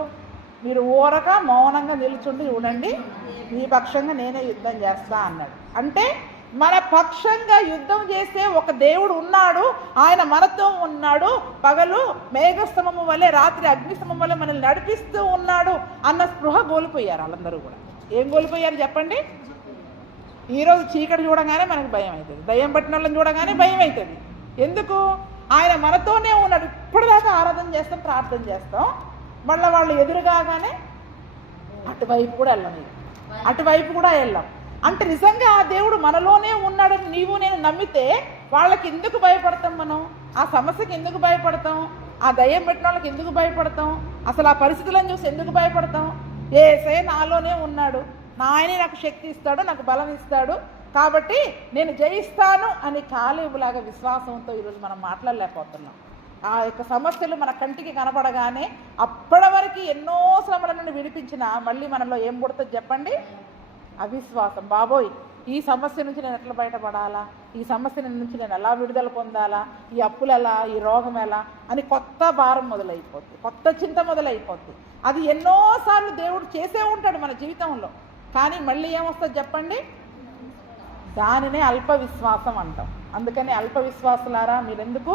మీరు ఊరక మౌనంగా నిలుచుండి ఉండండి, మీ పక్షంగా నేనే యుద్ధం చేస్తా అన్నాడు. అంటే మన పక్షంగా యుద్ధం చేసే ఒక దేవుడు ఉన్నాడు, ఆయన మనతో ఉన్నాడు, పగలు మేఘస్తంభము వలె రాత్రి అగ్నిస్తంభం వలె మనల్ని నడిపిస్తూ ఉన్నాడు అన్న స్పృహ కోల్పోయారు వాళ్ళందరూ కూడా. ఏం కోల్పోయారు చెప్పండి? ఈరోజు చీకటి చూడగానే మనకు భయం అవుతుంది, దయ్యం పట్టిన వాళ్ళని చూడగానే భయం అవుతుంది. ఎందుకు? ఆయన మనతోనే ఉన్నాడు. ఇప్పటిదాకా ఆరాధన చేస్తాం, ప్రార్థన చేస్తాం, మళ్ళీ వాళ్ళు ఎదురుగానే అటువైపు కూడా వెళ్ళాం. అంటే నిజంగా ఆ దేవుడు మనలోనే ఉన్నాడని నీవు నేను నమ్మితే వాళ్ళకి ఎందుకు భయపడతాం? మనం ఆ సమస్యకి ఎందుకు భయపడతాం? ఆ దయ్యం పెట్టిన వాళ్ళకి ఎందుకు భయపడతాం? అసలు ఆ పరిస్థితులను చూసి ఎందుకు భయపడతాం? యేసే నాలోనే ఉన్నాడు, ఆయనే నాకు శక్తి ఇస్తాడు, నాకు బలం ఇస్తాడు, కాబట్టి నేను జయిస్తాను అని కాలేబులాగా విశ్వాసంతో ఈరోజు మనం మాట్లాడలేకపోతున్నాం. ఆ యొక్క సమస్యలు మన కంటికి కనపడగానే అప్పటి వరకు ఎన్నో శ్రమల నుండి విడిపించినా మళ్ళీ మనలో ఏం పుడుతుంది చెప్పండి? అవిశ్వాసం. బాబోయ్, ఈ సమస్య నుంచి నేను ఎట్లా బయటపడాలా, ఈ సమస్య నుంచి నేను ఎలా విడుదల పొందాలా, ఈ అప్పులు ఎలా, ఈ రోగం ఎలా అని కొత్త భారం మొదలైపోద్ది, కొత్త చింత మొదలైపోద్ది. అది ఎన్నోసార్లు దేవుడు చేసే ఉంటాడు మన జీవితంలో, కానీ మళ్ళీ ఏమొస్తుంది చెప్పండి? దానినే అల్ప విశ్వాసం అంటాం. అందుకని అల్ప విశ్వాసులారా, మీరెందుకు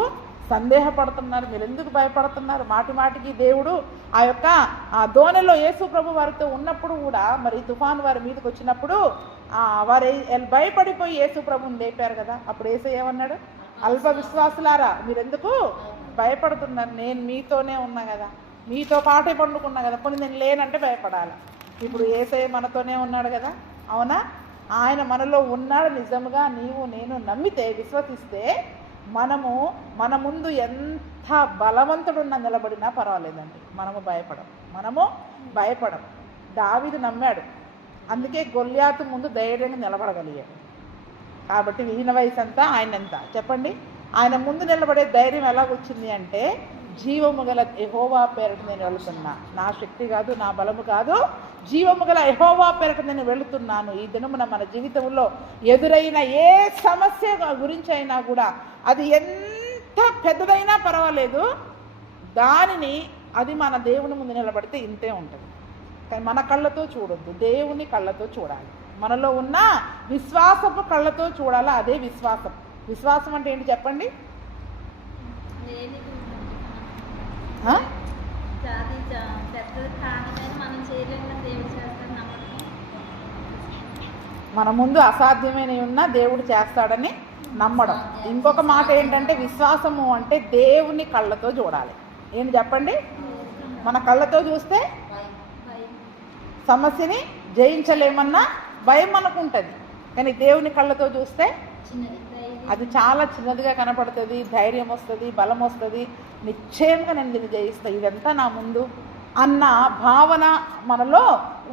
సందేహపడుతున్నారు, మీరెందుకు భయపడుతున్నారు? మాటి మాటికి దేవుడు ఆ యొక్క ఆ దోణిలో యేసు ప్రభు వారితో ఉన్నప్పుడు కూడా, మరి తుఫాను వారి మీదకి వచ్చినప్పుడు వారు భయపడిపోయి యేసు ప్రభుని లేపారు కదా. అప్పుడు యేసు ఏమన్నాడు? అల్ప విశ్వాసులారా, మీరెందుకు భయపడుతున్నారు? నేను మీతోనే ఉన్నా కదా, మీతో పాటే పండుకున్నా కదా, కొన్ని నేను లేనంటే భయపడాలి. ఇప్పుడు యేసే మనతోనే ఉన్నాడు కదా, అవునా? ఆయన మనలో ఉన్నాడు నిజంగా నీవు నేను నమ్మితే, విశ్వసిస్తే మనము మన ముందు ఎంత బలవంతుడున్నా నిలబడినా పర్వాలేదండి, మనము భయపడం. దావీదు నమ్మాడు, అందుకే గొల్యాతు ముందు ధైర్యంగా నిలబడగలిగాడు. కాబట్టి ఈయన వయసు అంతా ఆయన ఎంత చెప్పండి? ఆయన ముందు నిలబడే ధైర్యం ఎలాగొచ్చింది అంటే, జీవము గల యెహోవా పేరట నేను వెళుతున్నా, నా శక్తి కాదు, నా బలము కాదు, జీవము గల యెహోవా పేరట నేను వెళుతున్నాను. ఈ దినమున మన జీవితంలో ఎదురైన ఏ సమస్య గురించి అయినా కూడా, అది ఎంత పెద్దదైనా పర్వాలేదు, దానిని అది మన దేవుని ముందు నిలబడితే ఇంతే ఉంటుంది. కానీ మన కళ్ళతో చూడొద్దు, దేవుని కళ్ళతో చూడాలి. మనలో ఉన్న విశ్వాసపు కళ్ళతో చూడాలా, అదే విశ్వాసం. విశ్వాసం అంటే ఏంటి చెప్పండి? మన ముందు అసాధ్యమైనవి ఉన్నా దేవుడు చేస్తాడని నమ్మడం. ఇంకొక మాట ఏంటంటే విశ్వాసము అంటే దేవుని కళ్ళతో చూడాలి. ఏంటి చెప్పండి? మన కళ్ళతో చూస్తే సమస్యని జయించలేమన్నా భయం మనకుంటుంది, కానీ దేవుని కళ్ళతో చూస్తే అది చాలా చిన్నదిగా కనపడుతుంది, ధైర్యం వస్తుంది, బలం వస్తుంది, నిశ్చయంగా నేను దీన్ని జయిస్తాను, ఇదంతా నా ముందు అన్న భావన మనలో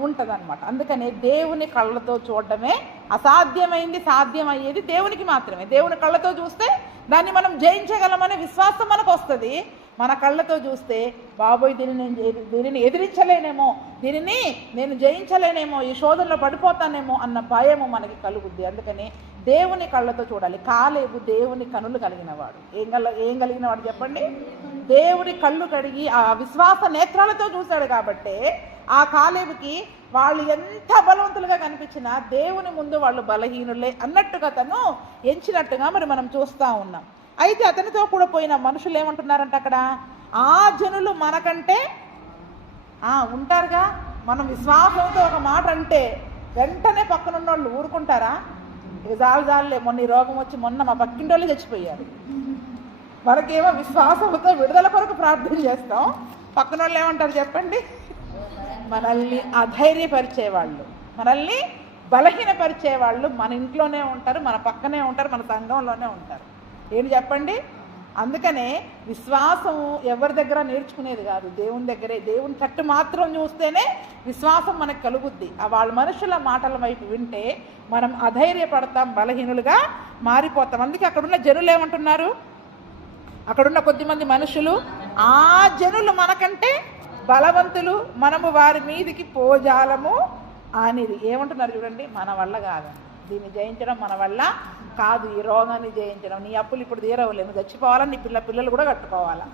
ఉంటుందన్నమాట. అందుకని దేవుని కళ్ళతో చూడడమే అసాధ్యమైంది సాధ్యమయ్యేది దేవునికి మాత్రమే. దేవుని కళ్ళతో చూస్తే దాన్ని మనం జయించగలమనే విశ్వాసం మనకు వస్తుంది. మన కళ్ళతో చూస్తే బాబోయ్ దీనిని ఎదిరించలేనేమో, దీనిని నేను జయించలేనేమో, ఈ శోధనలో పడిపోతానేమో అన్న భయము మనకి కలుగుద్ది. అందుకని దేవుని కళ్ళతో చూడాలి. కాలేబు దేవుని కనులు కలిగినవాడు. ఏం కలిగినవాడు చెప్పండి? దేవుని కళ్ళు కడిగి ఆ విశ్వాస నేత్రాలతో చూశాడు కాబట్టి ఆ కాలేబుకి వాళ్ళు ఎంత బలవంతులుగా కనిపించినా దేవుని ముందు వాళ్ళు బలహీనులే అన్నట్టుగా తను ఎంచినట్టుగా మరి మనం చూస్తూ ఉన్నాం. అయితే అతనితో కూడా పోయిన మనుషులు ఏమంటున్నారంటే అక్కడ, ఆ జనులు మనకంటే ఉంటారుగా, మనం విశ్వాసంతో ఒక మాట అంటే వెంటనే పక్కనున్న వాళ్ళు ఊరుకుంటారా? ఇక జాలే, మొన్న ఈ రోగం వచ్చి మొన్న మా పక్కింటి వాళ్ళు చచ్చిపోయారు. మనకేమో విశ్వాసంతో విడుదల కొరకు ప్రార్థన చేస్తాం, పక్కన వాళ్ళు ఏమంటారు చెప్పండి? మనల్ని అధైర్యపరిచేవాళ్ళు, మనల్ని బలహీనపరిచేవాళ్ళు మన ఇంట్లోనే ఉంటారు, మన పక్కనే ఉంటారు, మన సంఘంలోనే ఉంటారు. ఏంటి చెప్పండి? అందుకనే విశ్వాసం ఎవరి దగ్గర నేర్చుకునేది కాదు, దేవుని దగ్గరే. దేవుని తట్టు మాత్రం చూస్తేనే విశ్వాసం మనకు కలుగుద్ది. వాళ్ళ మనుషుల మాటల వైపు వింటే మనం అధైర్యపడతాం, బలహీనులుగా మారిపోతాం. అందుకే అక్కడున్న జనులు ఏమంటున్నారు? అక్కడున్న కొద్దిమంది మనుషులు, ఆ జనులు మనకంటే బలవంతులు, మనము వారి మీదికి పోజాలము అనేది ఏమంటున్నారు చూడండి. మన వల్ల కాదు, దీన్ని జయించడం మన వల్ల కాదు, ఈ రోగాన్ని జయించడం, నీ అప్పులు ఇప్పుడు తీరవలేదు, నువ్వు చచ్చిపోవాలా, నీ పిల్లలు కూడా కట్టుకోవాలా.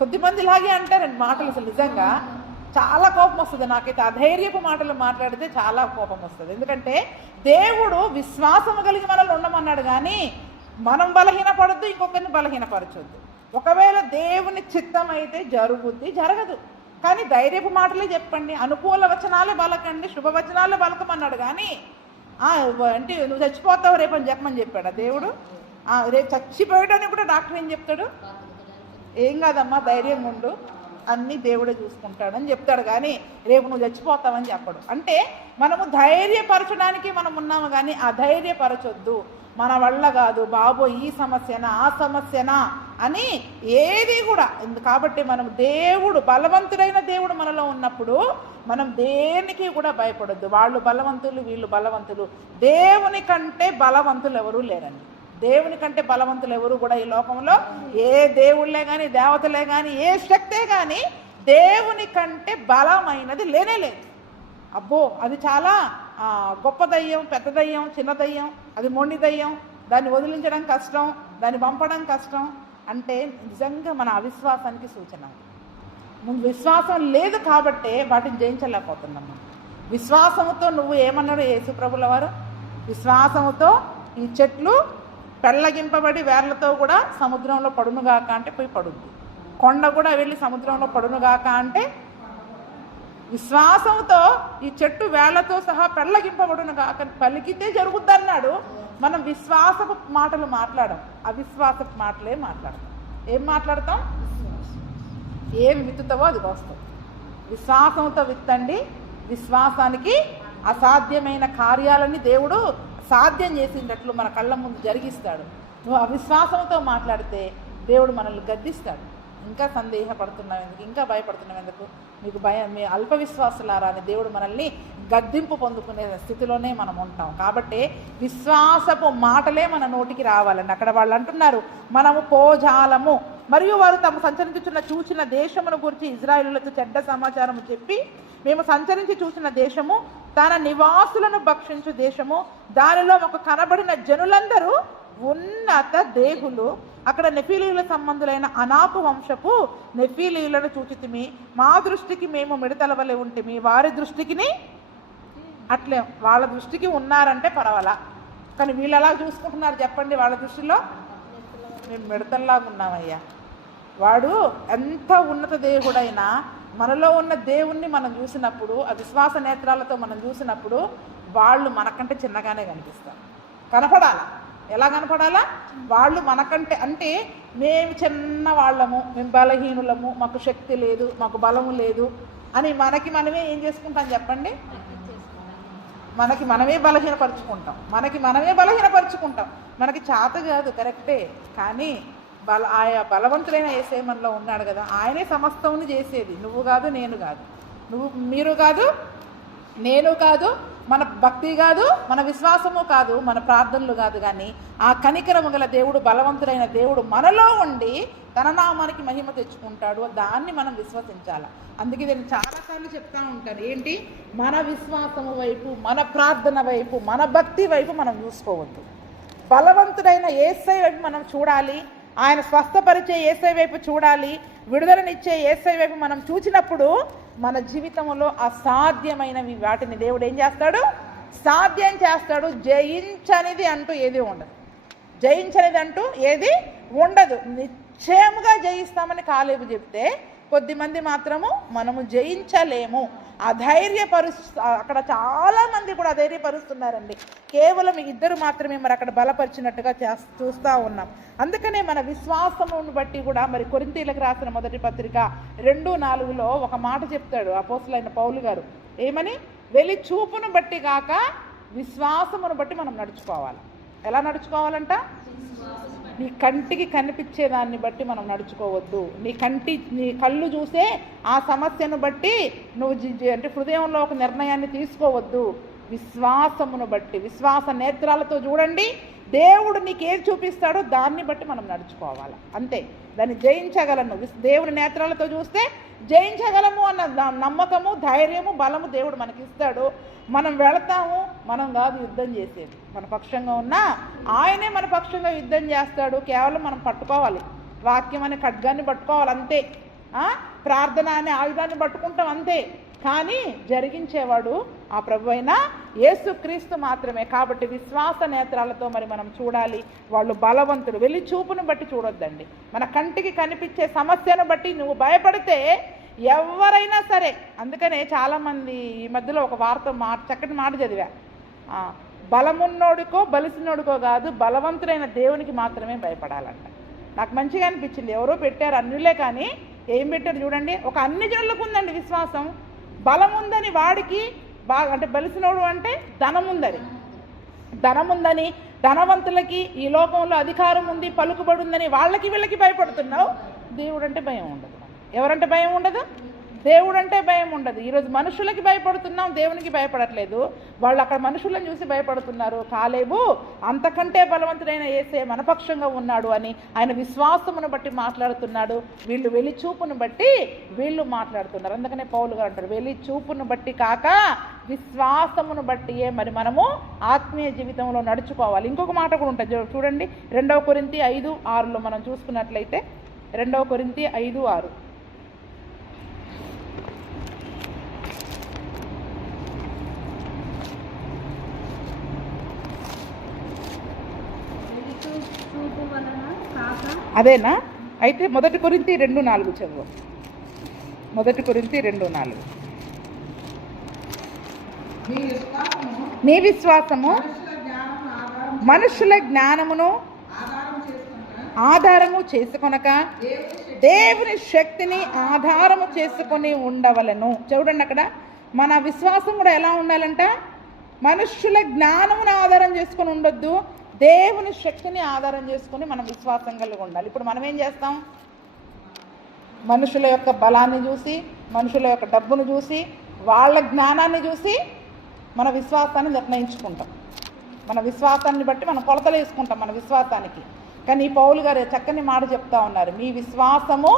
కొద్దిమంది ఇలాగే అంటారండి మాటలు. అసలు నిజంగా చాలా కోపం వస్తుంది నాకైతే. అధైర్యపు మాటలు మాట్లాడితే చాలా కోపం వస్తుంది. ఎందుకంటే దేవుడు విశ్వాసము కలిగి మనల్ని ఉండమన్నాడు, కానీ మనం బలహీనపడద్దు, ఇంకొకరిని బలహీనపరచొద్దు. ఒకవేళ దేవుని చిత్తం అయితే జరుగుద్ది, జరగదు. కానీ ధైర్యపు మాటలే చెప్పండి, అనుకూల వచనాలే బలకండి, శుభవచనాలే బలకమన్నాడు. కానీ అంటే నువ్వు చచ్చిపోతావు రేపు అని చెప్పమని చెప్పాడు దేవుడు. రేపు చచ్చిపోయాడని కూడా డాక్టర్ ఏం చెప్తాడు? ఏం కాదమ్మా, ధైర్యం ఉండు, అన్నీ దేవుడే చూసుకుంటాడని చెప్తాడు. కానీ రేపు నువ్వు చచ్చిపోతావని చెప్పడు. అంటే మనము ధైర్యపరచడానికి మనం ఉన్నాము, కానీ అధైర్యపరచొద్దు. మన వల్ల కాదు బాబో, ఈ సమస్యనా ఆ సమస్యనా అని ఏది కూడా. కాబట్టి మనం దేవుడు, బలవంతుడైన దేవుడు మనలో ఉన్నప్పుడు మనం దేనికి కూడా భయపడొద్దు. వాళ్ళు బలవంతులు, వీళ్ళు బలవంతులు, దేవుని కంటే బలవంతులు ఎవరూ లేరండి. దేవుని కంటే బలవంతులు ఎవరు కూడా ఈ లోకంలో ఏ దేవుళ్ళే కానీ, దేవతలే కానీ, ఏ శక్తే కానీ దేవుని కంటే బలమైనది లేనే లేదు. అబ్బో, అది చాలా గొప్ప దయ్యం, పెద్ద దయ్యం, చిన్న దయ్యం, అది మొండి దయ్యం, దాన్ని వదిలించడం కష్టం, దాన్ని పంపడం కష్టం అంటే నిజంగా మన అవిశ్వాసానికి సూచన. ముందు విశ్వాసం లేదు కాబట్టే వాటిని జయించలేకపోతున్నాం. విశ్వాసంతో నువ్వు ఏమన్నాడు యేసుప్రభుల వారు? విశ్వాసంతో ఈ చెట్లు పెళ్ళగింపబడి వేర్లతో కూడా సముద్రంలో పడునుగాక అంటే పోయి పడుద్ది. కొండ కూడా వెళ్ళి సముద్రంలో పడునుగాక అంటే విశ్వాసంతో ఈ చెట్టు వేళ్లతో సహా పెళ్ళగింపబడునుగాక పలికితే జరుగుద్దన్నాడు. మనం విశ్వాసపు మాటలు మాట్లాడడం, అవిశ్వాసపు మాటలే మాట్లాడతాం. ఏం మాట్లాడతాం? ఏమి విత్తుతావో అది వస్తాం. విశ్వాసంతో విత్తండి, విశ్వాసానికి అసాధ్యమైన కార్యాలని దేవుడు సాధ్యం చేసినట్లు మన కళ్ళ ముందు జరిగిస్తాడు. నువ్వు అవిశ్వాసంతో మాట్లాడితే దేవుడు మనల్ని గద్దిస్తాడు. ఇంకా సందేహపడుతున్నావు ఎందుకు, ఇంకా భయపడుతున్నావు ఎందుకు, మీకు భయం, మీ అల్ప విశ్వాసులారా అని దేవుడు మనల్ని గద్దింపు పొందుకునే స్థితిలోనే మనం ఉంటాం. కాబట్టి విశ్వాసపు మాటలే మన నోటికి రావాలండి. అక్కడ వాళ్ళు అంటున్నారు, మనము పోజాలము, మరియు వారు తాము చూచిన దేశమును గురించి ఇజ్రాయేలులకు చెడ్డ సమాచారము చెప్పి, మేము సంచరించి చూసిన దేశము తన నివాసులను భక్షించు దేశము, దానిలో మాకు కనబడిన జనులందరూ ఉన్నత దేహులు, అక్కడ నెఫీలీయుల సంబంధులైన అనాకు వంశపు నెఫీలీయులను చూచితిమి, మా దృష్టికి మేము మిడతల వలె ఉంటిమి, వారి దృష్టికి అట్లే. వాళ్ళ దృష్టికి ఉన్నారంటే పర్వాలా, కానీ వీళ్ళు ఎలా చూసుకుంటున్నారు చెప్పండి? వాళ్ళ దృష్టిలో మేము మిడతల్లాగా ఉన్నామయ్యా. వాడు ఎంత ఉన్నత దేవుడైనా మనలో ఉన్న దేవుణ్ణి మనం చూసినప్పుడు, ఆ విశ్వాస నేత్రాలతో మనం చూసినప్పుడు వాళ్ళు మనకంటే చిన్నగానే కనిపిస్తారు. కనపడాలా? ఎలా కనపడాలా? వాళ్ళు మనకంటే, అంటే మేము చిన్న వాళ్ళము, మేము బలహీనులము, మాకు శక్తి లేదు, మాకు బలము లేదు అని మనకి మనమే ఏం చేసుకుంటాం చెప్పండి? మనకి మనమే బలహీనపరుచుకుంటాం. మనకి చేత కాదు, కరెక్టే, కానీ ఆయా బలవంతులైన యేసయ్య మనలో ఉన్నాడు కదా, ఆయనే సమస్తమును చేసేది. నువ్వు కాదు, నేను కాదు, మీరు కాదు, నేను కాదు, మన భక్తి కాదు, మన విశ్వాసము కాదు, మన ప్రార్థనలు కాదు, కానీ ఆ కనికరము గల దేవుడు, బలవంతుడైన దేవుడు మనలో ఉండి తన నామానికి మహిమ తెచ్చుకుంటాడు. దాన్ని మనం విశ్వసించాలి. అందుకే నేను చాలాసార్లు చెప్తా ఉంటాను, ఏంటి? మన విశ్వాసము వైపు, మన ప్రార్థన వైపు, మన భక్తి వైపు మనం చూసుకోవద్దు. బలవంతుడైన యేసయ్య వైపు మనం చూడాలి. ఆయన స్వస్థపరిచే యేసయ్య వైపు చూడాలి. విడుదలనిచ్చే యేసయ్య వైపు మనం చూసినప్పుడు మన జీవితంలో అసాధ్యమైనవి వాటిని దేవుడు ఏం చేస్తాడు? సాధ్యం చేస్తాడు. జయించనిది అంటూ ఏది ఉండదు. నిశ్చయముగా జయిస్తామని కాలేబు చెప్తే, కొద్దిమంది మాత్రము మనము జయించలేము, అక్కడ చాలామంది కూడా అధైర్యపరుస్తున్నారండి. కేవలం ఇద్దరు మాత్రమే మరి అక్కడ బలపరిచినట్టుగా చూస్తూ ఉన్నాం. అందుకనే మన విశ్వాసమును బట్టి కూడా మరి కొరింథీయులకు రాసిన మొదటి పత్రిక 2:4 ఒక మాట చెప్తాడు అపోస్తలుడైన పౌలు గారు. ఏమని? వెలి చూపును బట్టి కాక విశ్వాసమును బట్టి మనం నడుచుకోవాలి. ఎలా నడుచుకోవాలంట? నీ కంటికి కనిపించేదాన్ని బట్టి మనం నడుచుకోవద్దు. నీ కళ్ళు చూసే ఆ సమస్యను బట్టి నువ్వు అంటే హృదయంలో ఒక నిర్ణయాన్ని తీసుకోవద్దు. విశ్వాసమును బట్టి, విశ్వాస నేత్రాలతో చూడండి. దేవుడు నీకు ఏది చూపిస్తాడో దాన్ని బట్టి మనం నడుచుకోవాలి, అంతే. దాన్ని జయించగలను, దేవుని నేత్రాలతో చూస్తే జయించగలము అన్న నమ్మకము, ధైర్యము, బలము దేవుడు మనకిస్తాడు. మనం వెళతాము, మనం కాదు యుద్ధం చేసేది. మన పక్షంగా ఉన్నా ఆయనే మన పక్షంగా యుద్ధం చేస్తాడు. కేవలం మనం పట్టుకోవాలి, వాక్యం అనే ఖడ్గాన్ని పట్టుకోవాలి, అంతే. ప్రార్థన అనే ఆయుధాన్ని పట్టుకుంటాం, అంతే. కానీ జరిగించేవాడు ఆ ప్రభువైన యేసుక్రీస్తు మాత్రమే. కాబట్టి విశ్వాస నేత్రాలతో మరి మనం చూడాలి. వాళ్ళు బలవంతులు. వెళ్ళి చూపును బట్టి చూడొద్దండి. మన కంటికి కనిపించే సమస్యను బట్టి నువ్వు భయపడితే ఎవరైనా సరే, అందుకనే చాలామంది ఈ మధ్యలో ఒక చక్కటి మాట చదివా, బలమున్నోడికో బలిసినోడికో కాదు, బలవంతుడైన దేవునికి మాత్రమే భయపడాలంట. నాకు మంచిగా అనిపించింది. ఎవరో పెట్టారు, అన్యులే, కానీ ఏం పెట్టారు చూడండి. ఒక అన్ని జనులకు ఉందండి విశ్వాసం. బలం ఉందని వాడికి బాగా, అంటే బలిసినోడు అంటే ధనముందని ధనవంతులకి ఈ లోకంలో అధికారం ఉంది, పలుకుబడి ఉందని వాళ్ళకి వీళ్ళకి భయపడుతున్నావు. దేవుడు అంటే భయం ఉండదు. ఎవరంటే భయం ఉండదు? దేవుడు అంటే భయం ఉండదు. ఈరోజు మనుషులకి భయపడుతున్నాం, దేవునికి భయపడట్లేదు. వాళ్ళు అక్కడ మనుషులను చూసి భయపడుతున్నారు. కాలేబు అంతకంటే బలవంతుడైన యేసయ్య మనపక్షంగా ఉన్నాడు అని ఆయన విశ్వాసమును బట్టి మాట్లాడుతున్నాడు. వీళ్ళు వెలి చూపును బట్టి వీళ్ళు మాట్లాడుతున్నారు. అందుకనే పౌలు గారు అంటారు, వెలి చూపును బట్టి కాక విశ్వాసమును బట్టియే మరి మనము ఆత్మీయ జీవితంలో నడుచుకోవాలి. ఇంకొక మాట కూడా ఉంటుంది చూడండి, 2 కొరింథీ 5:6 మనం చూసుకున్నట్లయితే, 2 కొరింథీ 5:6. అదేనా? అయితే 1 కొరింథీ 2:4 చదువు. 1 కొరింథీ 2:4. నీ విశ్వాసము మనుషుల జ్ఞానమును ఆధారము చేసుకొనక దేవుని శక్తిని ఆధారము చేసుకొని ఉండవలను. చూడండి, అక్కడ మన విశ్వాసం కూడా ఎలా ఉండాలంట? మనుషుల జ్ఞానమును ఆధారం చేసుకొని ఉండొద్దు, దేవుని శక్తిని ఆధారం చేసుకొని మనం విశ్వాసం కలిగి ఉండాలి. ఇప్పుడు మనం ఏం చేస్తాం? మనుషుల యొక్క బలాన్ని చూసి, మనుషుల యొక్క డబ్బును చూసి, వాళ్ళ జ్ఞానాన్ని చూసి మన విశ్వాసాన్ని నిర్ణయించుకుంటాం. మన విశ్వాసాన్ని బట్టి మనం కొలతలు వేసుకుంటాం మన విశ్వాసానికి. కానీ పౌలు గారు చక్కని మాట చెప్తా ఉన్నారు, మీ విశ్వాసము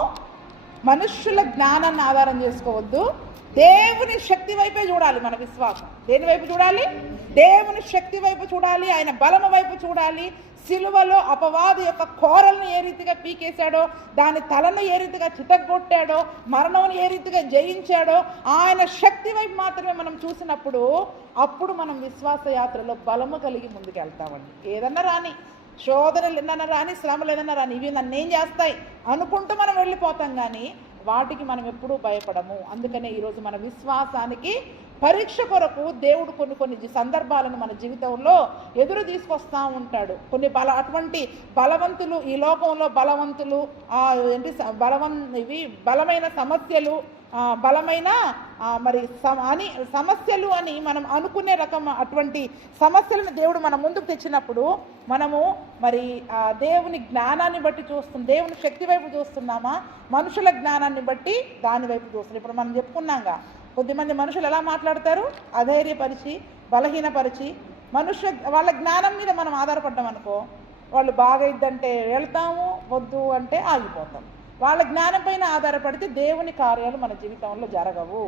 మనుషుల జ్ఞానాన్ని ఆధారం చేసుకోవద్దు, దేవుని శక్తి వైపే చూడాలి మన విశ్వాసం. దేని వైపు చూడాలి? దేవుని శక్తి వైపు చూడాలి, ఆయన బలము వైపు చూడాలి. సిలువలో అపవాది యొక్క కోరలను ఏ రీతిగా పీకేశాడో, దాని తలను ఏ రీతిగా చితగ్గొట్టాడో, మరణంను ఏ రీతిగా జయించాడో, ఆయన శక్తి వైపు మాత్రమే మనం చూసినప్పుడు అప్పుడు మనం విశ్వాస యాత్రలో బలము కలిగి ముందుకెళ్తామండి. ఏదన్నా రాని, శోధనలు ఏదన్నా రాని, శ్రమలు ఏదన్నా రాని, ఇవి నన్నేం చేస్తాయి అనుకుంటూ మనం వెళ్ళిపోతాం, కానీ వాటికి మనం ఎప్పుడూ భయపడము. అందుకనే ఈరోజు మన విశ్వాసానికి పరీక్ష కొరకు దేవుడు కొన్ని సందర్భాలను మన జీవితంలో ఎదురు తీసుకొస్తూ ఉంటాడు. అటువంటి బలవంతులు, ఈ లోకంలో బలవంతులు, ఇవి బలమైన సమస్యలు, బలమైన సమస్యలు అని మనం అనుకునే రకం అటువంటి సమస్యలను దేవుడు మన ముందుకు తెచ్చినప్పుడు మనము దేవుని జ్ఞానాన్ని బట్టి చూస్తున్నాం, దేవుని శక్తి వైపు చూస్తున్నామా, మనుషుల జ్ఞానాన్ని బట్టి దాని వైపు చూస్తున్నాం. ఇప్పుడు మనం చెప్పుకున్నాగా, కొద్దిమంది మనుషులు ఎలా మాట్లాడతారు? అధైర్యపరిచి, బలహీనపరిచి, వాళ్ళ జ్ఞానం మీద మనం ఆధారపడ్డాం అనుకో, వాళ్ళు బాగైద్దంటే వెళ్తాము, వద్దు అంటే ఆగిపోతాం. వాళ్ళ జ్ఞానం పైన ఆధారపడితే దేవుని కార్యాలు మన జీవితంలో జరగవు.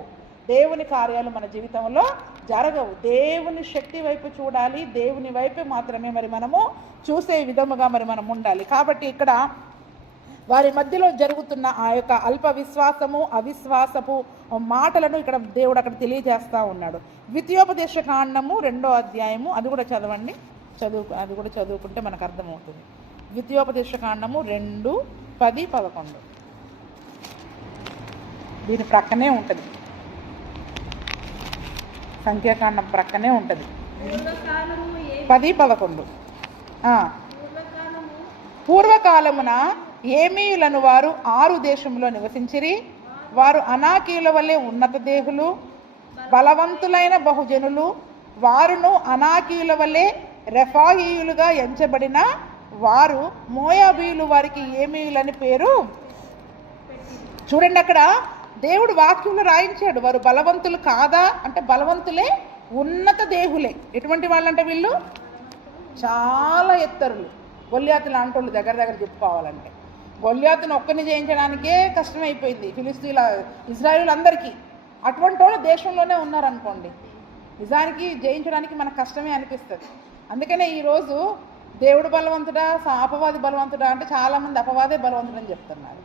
దేవుని కార్యాలు మన జీవితంలో జరగవు. దేవుని శక్తి వైపు చూడాలి, దేవుని వైపు మాత్రమే మనము చూసే విధముగా మనం ఉండాలి. కాబట్టి ఇక్కడ వారి మధ్యలో జరుగుతున్న ఆ యొక్క అల్ప విశ్వాసము, అవిశ్వాసపు మాటలను ఇక్కడ దేవుడు అక్కడ తెలియజేస్తూ ఉన్నాడు. ద్వితీయోపదేశ కాండము 2వ అధ్యాయము, అది కూడా చదవండి, అది కూడా చదువుకుంటే మనకు అర్థమవుతుంది. ద్వితీయోపదేశ కాండము 2, 10, 11 దీని ప్రక్కనే ఉంటుంది, సంఖ్యాకాండం ప్రక్కనే ఉంటుంది. 10, 11 పూర్వకాలమున ఏమీయులను వారు 6 దేశంలో నివసించిరి. వారు అనాకీయుల వలె ఉన్నత దేహులు, బలవంతులైన బహుజనులు. వారును అనాకీయుల వలె రెఫాయీయులుగా ఎంచబడిన వారు మోయాబీయులు వారికి ఏమీయులని పేరు. చూడండి, అక్కడ దేవుడు వాక్యంలో రాయించాడు. వారు బలవంతులు కాదా అంటే బలవంతులే, ఉన్నత దేహులే. ఎటువంటి వాళ్ళంటే వీళ్ళు చాలా ఎత్తరులు, గొల్యాతు లాంటి వాళ్ళు దగ్గర చెప్పుకోవాలంటే. గొల్యాతును ఒక్కరిని జయించడానికే కష్టమైపోయింది ఫిలిస్తీన్ల, ఇజ్రాయేలులందరికీ. అటువంటి వాళ్ళు దేశంలోనే ఉన్నారనుకోండి, నిజానికి జయించడానికి మనకు కష్టమే అనిపిస్తుంది. అందుకనే ఈరోజు దేవుడు బలవంతుడా, అపవాది బలవంతుడా అంటే చాలామంది అపవాదే బలవంతుడు అని చెప్తున్నారు.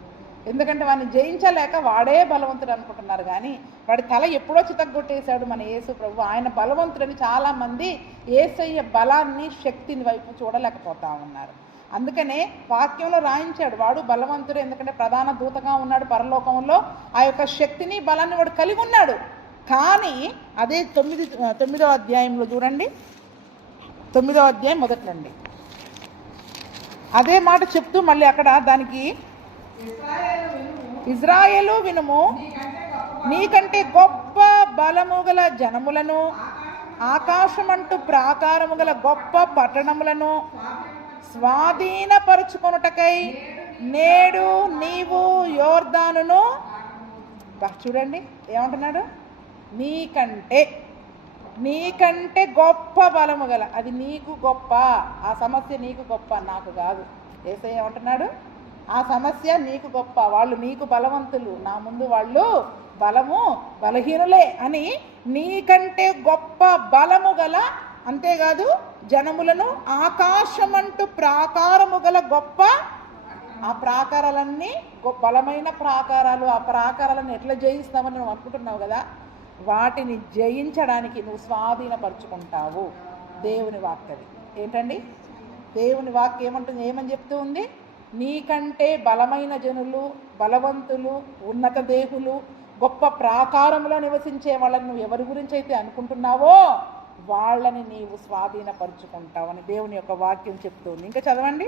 ఎందుకంటే వాడిని జయించలేక వాడే బలవంతుడు అనుకుంటున్నారు, కానీ వాడి తల ఎప్పుడో చితగ్గొట్టేశాడు మన యేసు ప్రభు. ఆయన బలవంతుడని చాలామంది యేసయ్య బలాన్ని, శక్తిని వైపు చూడలేకపోతా ఉన్నారు. అందుకనే వాక్యంలో రాయించాడు, వాడు బలవంతుడు, ఎందుకంటే ప్రధాన దూతగా ఉన్నాడు పరలోకంలో. ఆ యొక్క శక్తిని, బలాన్ని వాడు కలిగి ఉన్నాడు. కానీ అదే 9వ అధ్యాయంలో చూడండి, 9వ అధ్యాయం మొదటి నుండి అదే మాట చెప్తూ మళ్ళీ అక్కడ దానికి, ఇజ్రాయేలు వినుము, నీకంటే గొప్ప బలము గల జనములను, ఆకాశమంటూ ప్రాకారము గల గొప్ప పట్టణములను స్వాధీనపరుచుకొనుటకై నేడు నీవు యోర్దానును, చూడండి ఏమంటున్నాడు, నీకంటే గొప్ప బలము గల, అది నీకు గొప్ప, ఆ సమస్య నీకు గొప్ప, నాకు కాదు. యేసయ్య ఏమంటున్నాడు, ఆ సమస్య నీకు గొప్ప, వాళ్ళు నీకు బలవంతులు, నా ముందు వాళ్ళు బలహీనులే అని. నీకంటే గొప్ప బలము గల, అంతేకాదు జనములను, ఆకాశమంటూ ప్రాకారము గల గొప్ప, ఆ ప్రాకారాలన్నీ బలమైన ప్రాకారాలు. ఆ ప్రాకారాలను ఎట్లా జయిస్తామని నువ్వు అనుకుంటున్నావు కదా, వాటిని జయించడానికి నువ్వు స్వాధీనపరుచుకుంటావు. దేవుని వాక్యది ఏంటండి, దేవుని వాక్యం ఏమంటుంది, ఏమని చెప్తూ ఉంది, నీకంటే బలమైన జనులు, బలవంతులు, ఉన్నత దేహులు, గొప్ప ప్రాకారంలో నివసించే వాళ్ళని నువ్వు ఎవరి గురించి అయితే అనుకుంటున్నావో వాళ్ళని నీవు స్వాధీనపరుచుకుంటావు అని దేవుని యొక్క వాక్యం చెప్తుంది. ఇంకా చదవండి.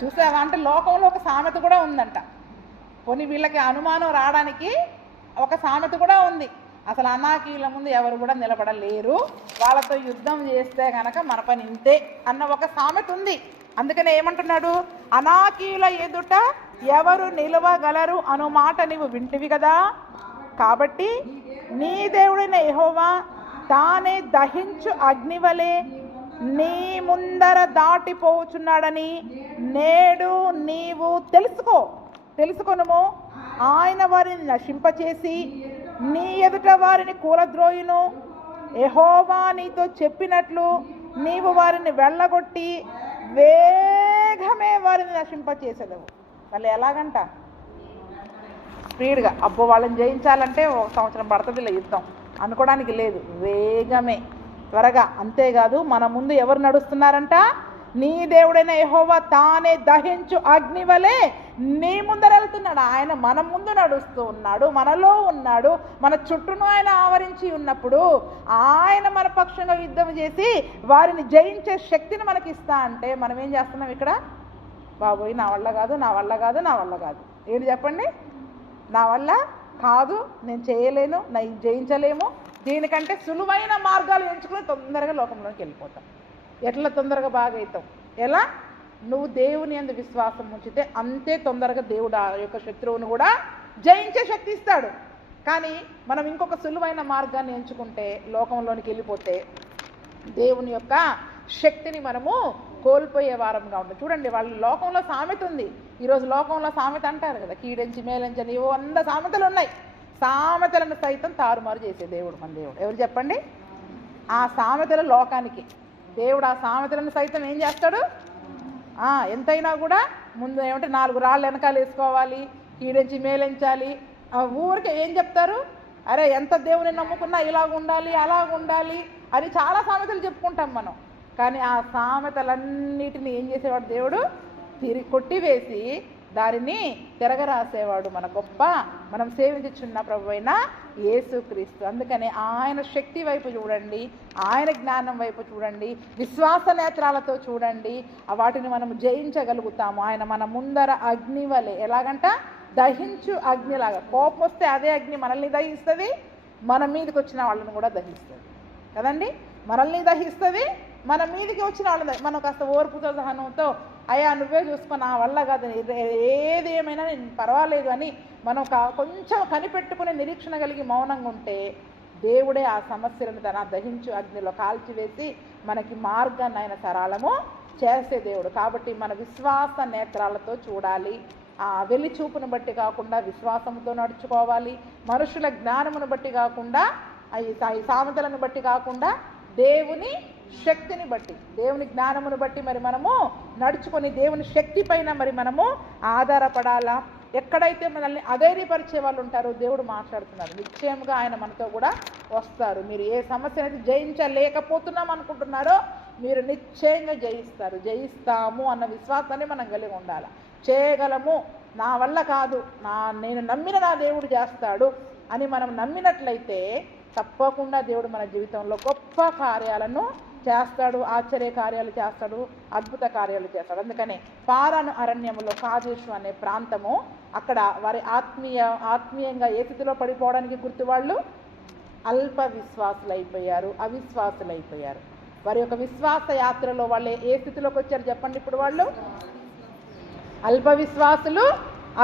చూసావా అంటే లోకంలో ఒక సామెత కూడా ఉందంట. కొన్ని వీళ్ళకి అనుమానం రావడానికి ఒక సామెత కూడా ఉంది, అసలు అనాకీయుల ముందు ఎవరు కూడా నిలబడలేరు, వాళ్ళతో యుద్ధం చేస్తే కనుక మన పని ఇంతే అన్న ఒక సామెత ఉంది. అందుకనే ఏమంటున్నాడు, అనాకీయుల ఎదుట ఎవరు నిలవగలరు అను మాట నీవు వింటివి కదా, కాబట్టి నీ దేవుడైన యెహోవా తానే దహించు అగ్నివలే నీ ముందర దాటిపోచున్నాడని నేడు నీవు తెలుసుకొనుము. ఆయన వారిని నశింపచేసి నీ ఎదుట వారిని కూలద్రోయును. యెహోవా నీతో చెప్పినట్లు నీవు వారిని వెళ్ళగొట్టి వేగమే వారిని నశింపచేసేదవు. మళ్ళీ ఎలాగంట? స్పీడ్గా. అబ్బో వాళ్ళని జయించాలంటే 1 సంవత్సరం పడుతుందిలే యుద్ధం అనుకోవడానికి లేదు, వేగమే, త్వరగా. అంతేకాదు మన ముందు ఎవరు నడుస్తున్నారంట? నీ దేవుడైన యెహోవా తానే దహించు అగ్ని వలె నీ ముందర వెళ్తున్నాడు. ఆయన మన ముందు నడుస్తూ ఉన్నాడు, మనలో ఉన్నాడు, మన చుట్టూను ఆయన ఆవరించి ఉన్నప్పుడు ఆయన మన పక్షంగా యుద్ధం చేసి వారిని జయించే శక్తిని మనకి ఇస్తా అంటే మనం ఏం చేస్తున్నాం ఇక్కడ? బాబోయ్ నా వల్ల కాదు, నా వల్ల కాదు, నా వల్ల కాదు. ఏంటి చెప్పండి? నా వల్ల కాదు, నేను చేయలేను, నేను జయించలేము. దీనికంటే సులువైన మార్గాలు ఎంచుకుని తొందరగా లోకంలోకి వెళ్ళిపోతాం. ఎట్లా తొందరగా బాగా అవుతాం? ఎలా? నువ్వు దేవుని యందు విశ్వాసం ఉంచితే అంతే తొందరగా దేవుడు ఆ యొక్క శత్రువును కూడా జయించే శక్తి ఇస్తాడు. కానీ మనం ఇంకొక సులువైన మార్గాన్ని ఎంచుకుంటే లోకంలోనికి వెళ్ళిపోతే దేవుని యొక్క శక్తిని మనము కోల్పోయే వారంగా ఉంటుంది. చూడండి, వాళ్ళ లోకంలో సామెత ఉంది. ఈరోజు లోకంలో సామెత అంటారు కదా, కీడెంచి మేలంచి అని 100 సామెతలు ఉన్నాయి. సామెతలను సైతం తారుమారు చేసే దేవుడు మన దేవుడు. ఎవరు చెప్పండి? ఆ సామెతల లోకానికి దేవుడు ఆ సామెతలను సైతం ఏం చేస్తాడు? ఎంతైనా కూడా ముందు ఏమంటే 4 రాళ్ళు వెనకాల వేసుకోవాలి, కీడెంచి మేలించాలి. ఊరికి ఏం చెప్తారు? అరే ఎంత దేవుని నమ్ముకున్నా ఇలాగ ఉండాలి, అలాగ ఉండాలి అని చాలా సామెతలు చెప్పుకుంటాం మనం. కానీ ఆ సామెతలన్నిటిని ఏం చేసేవాడు దేవుడు? కొట్టివేసి దానిని తిరగరాసేవాడు మన గొప్ప, మనం సేవించుచున్న ప్రభు అయిన యేసుక్రీస్తు. అందుకని ఆయన శక్తి వైపు చూడండి, ఆయన జ్ఞానం వైపు చూడండి, విశ్వాస నేత్రాలతో చూడండి. వాటిని మనం జయించగలుగుతాము. ఆయన మన ముందర అగ్ని వలె, ఎలాగంట? దహించు అగ్నిలాగా. కోపం వస్తే అదే అగ్ని మనల్ని దహిస్తుంది, మన మీదకి వచ్చిన వాళ్ళని కూడా దహిస్తుంది కదండి. మనల్ని దహిస్తుంది, మన మీదకి వచ్చిన వాళ్ళని. మనం కాస్త ఓర్పుతో సహనంతో అయ్యా నువ్వే చూసుకో, నా వల్ల కాదు, ఏది ఏమైనా నేను పర్వాలేదు అని మనం కొంచెం కనిపెట్టుకునే నిరీక్షణ కలిగి మౌనంగా ఉంటే దేవుడే ఆ సమస్యలను తన దహించు అగ్నిలో కాల్చివేసి మనకి మార్గాన్ని ఆయన సరళము చేసే దేవుడు. కాబట్టి మన విశ్వాస నేత్రాలతో చూడాలి. ఆ వెలి చూపును బట్టి కాకుండా విశ్వాసంతో నడుచుకోవాలి. మనుషుల జ్ఞానమును బట్టి కాకుండా, ఈ సామెతలను బట్టి కాకుండా దేవుని శక్తిని బట్టి, దేవుని జ్ఞానమును బట్టి మరి మనము నడుచుకొని దేవుని శక్తి పైన మరి మనము ఆధారపడాలా. ఎక్కడైతే మనల్ని అధైర్యపరిచే వాళ్ళు ఉంటారో దేవుడు మాట్లాడుతున్నారు, నిశ్చయంగా ఆయన మనతో కూడా వస్తారు. మీరు ఏ సమస్యనైతే జయించలేకపోతున్నాం అనుకుంటున్నారో మీరు నిశ్చయంగా జయిస్తాము అన్న విశ్వాసాన్ని మనం కలిగి ఉండాలి. చేయగలము, నా వల్ల కాదు, నేను నమ్మిన నా దేవుడు చేస్తాడు అని మనం నమ్మినట్లయితే తప్పకుండా దేవుడు మన జీవితంలో గొప్ప కార్యాలను చేస్తాడు, ఆశ్చర్య కార్యాలు చేస్తాడు, అద్భుత కార్యాలు చేస్తాడు. అందుకనే పారాను అరణ్యములో కాదేశు అనే ప్రాంతము, అక్కడ వారి ఆత్మీయంగా ఏ స్థితిలో పడిపోవడానికి గుర్తు? వాళ్ళు అల్ప విశ్వాసులైపోయారు, అవిశ్వాసులైపోయారు. వారి యొక్క విశ్వాస యాత్రలో వాళ్ళు ఏ స్థితిలోకి వచ్చారు చెప్పండి? ఇప్పుడు వాళ్ళు అల్ప విశ్వాసులు,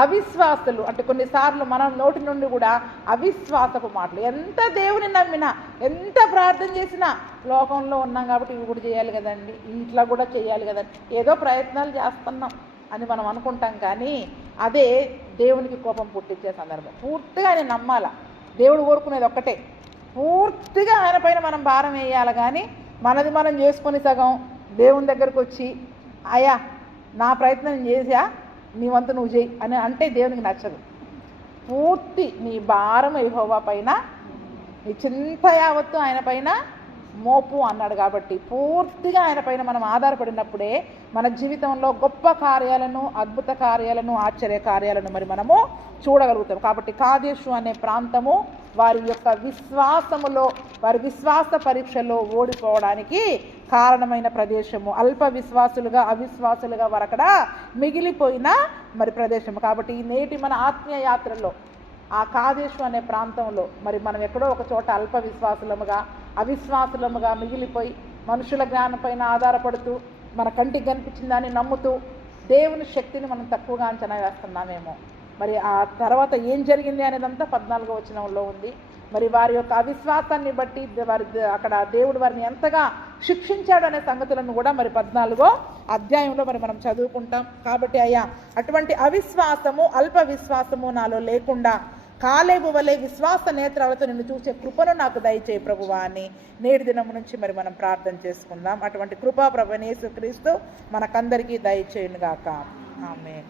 అవిశ్వాసులు. అంటే కొన్నిసార్లు మనం నోటి నుండి కూడా అవిశ్వాసపు మాటలు. ఎంత దేవుని నమ్మినా, ఎంత ప్రార్థన చేసినా లోకంలో ఉన్నాం కాబట్టి ఇవి కూడా చేయాలి కదండి, ఇంట్లో కూడా చేయాలి కదండి, ఏదో ప్రయత్నాలు చేస్తున్నాం అని మనం అనుకుంటాం. కానీ అదే దేవునికి కోపం పుట్టించే సందర్భం. పూర్తిగా ఆయన నమ్మాల. దేవుడు కోరుకునేది ఒక్కటే, పూర్తిగా ఆయన పైన మనం భారం వేయాలి. కానీ మనది మనం చేసుకొని సగం దేవుని దగ్గరకు వచ్చి అయ్యా నా ప్రయత్నం చేసా, నీ వంతు నువ్వు చేయి అని అంటే దేవునికి నచ్చదు. పూర్తి నీ భారం యెహోవా పైన, నీ చింత యావత్తు ఆయన పైన మోపు అన్నాడు. కాబట్టి పూర్తిగా ఆయన పైన మనం ఆధారపడినప్పుడే మన జీవితంలో గొప్ప కార్యాలను, అద్భుత కార్యాలను, ఆశ్చర్య కార్యాలను మరి మనము చూడగలుగుతాం. కాబట్టి కాదేశు అనే ప్రాంతము వారి యొక్క విశ్వాసములో, వారి విశ్వాస పరీక్షలో ఓడిపోవడానికి కారణమైన ప్రదేశము. అల్ప విశ్వాసులుగా, అవిశ్వాసులుగా వారు అక్కడ మిగిలిపోయిన మరి ప్రదేశము. కాబట్టి ఈ నేటి మన ఆత్మీయ యాత్రలో ఆ కాదేశు అనే ప్రాంతంలో మరి మనం ఎక్కడో ఒక చోట అల్ప విశ్వాసులముగా, అవిశ్వాసులముగా మిగిలిపోయి మనుషుల జ్ఞానం పైన ఆధారపడుతూ, మన కంటికి కనిపించిన దాన్ని నమ్ముతూ దేవుని శక్తిని మనం తక్కువగా అంచనా వేస్తున్నామేమో. మరి ఆ తర్వాత ఏం జరిగింది అనేదంతా 14వ వచనంలో ఉంది. మరి వారి యొక్క అవిశ్వాసాన్ని బట్టి వారి అక్కడ దేవుడు వారిని ఎంతగా శిక్షించాడు అనే సంగతులను కూడా మరి 14వ అధ్యాయంలో మరి మనం చదువుకుంటాం. కాబట్టి అయ్యా అటువంటి అవిశ్వాసము, అల్ప విశ్వాసము నాలో లేకుండా కాలేబు వలె విశ్వాస నేత్రాలతో నిన్ను చూసే కృపను నాకు దయచేయి ప్రభువా అని నేటి దినం నుంచి మరి మనం ప్రార్థన చేసుకుందాం. అటువంటి కృపా ప్రభువైన యేసుక్రీస్తు మనకందరికీ దయచేయును గాక. ఆమేన్.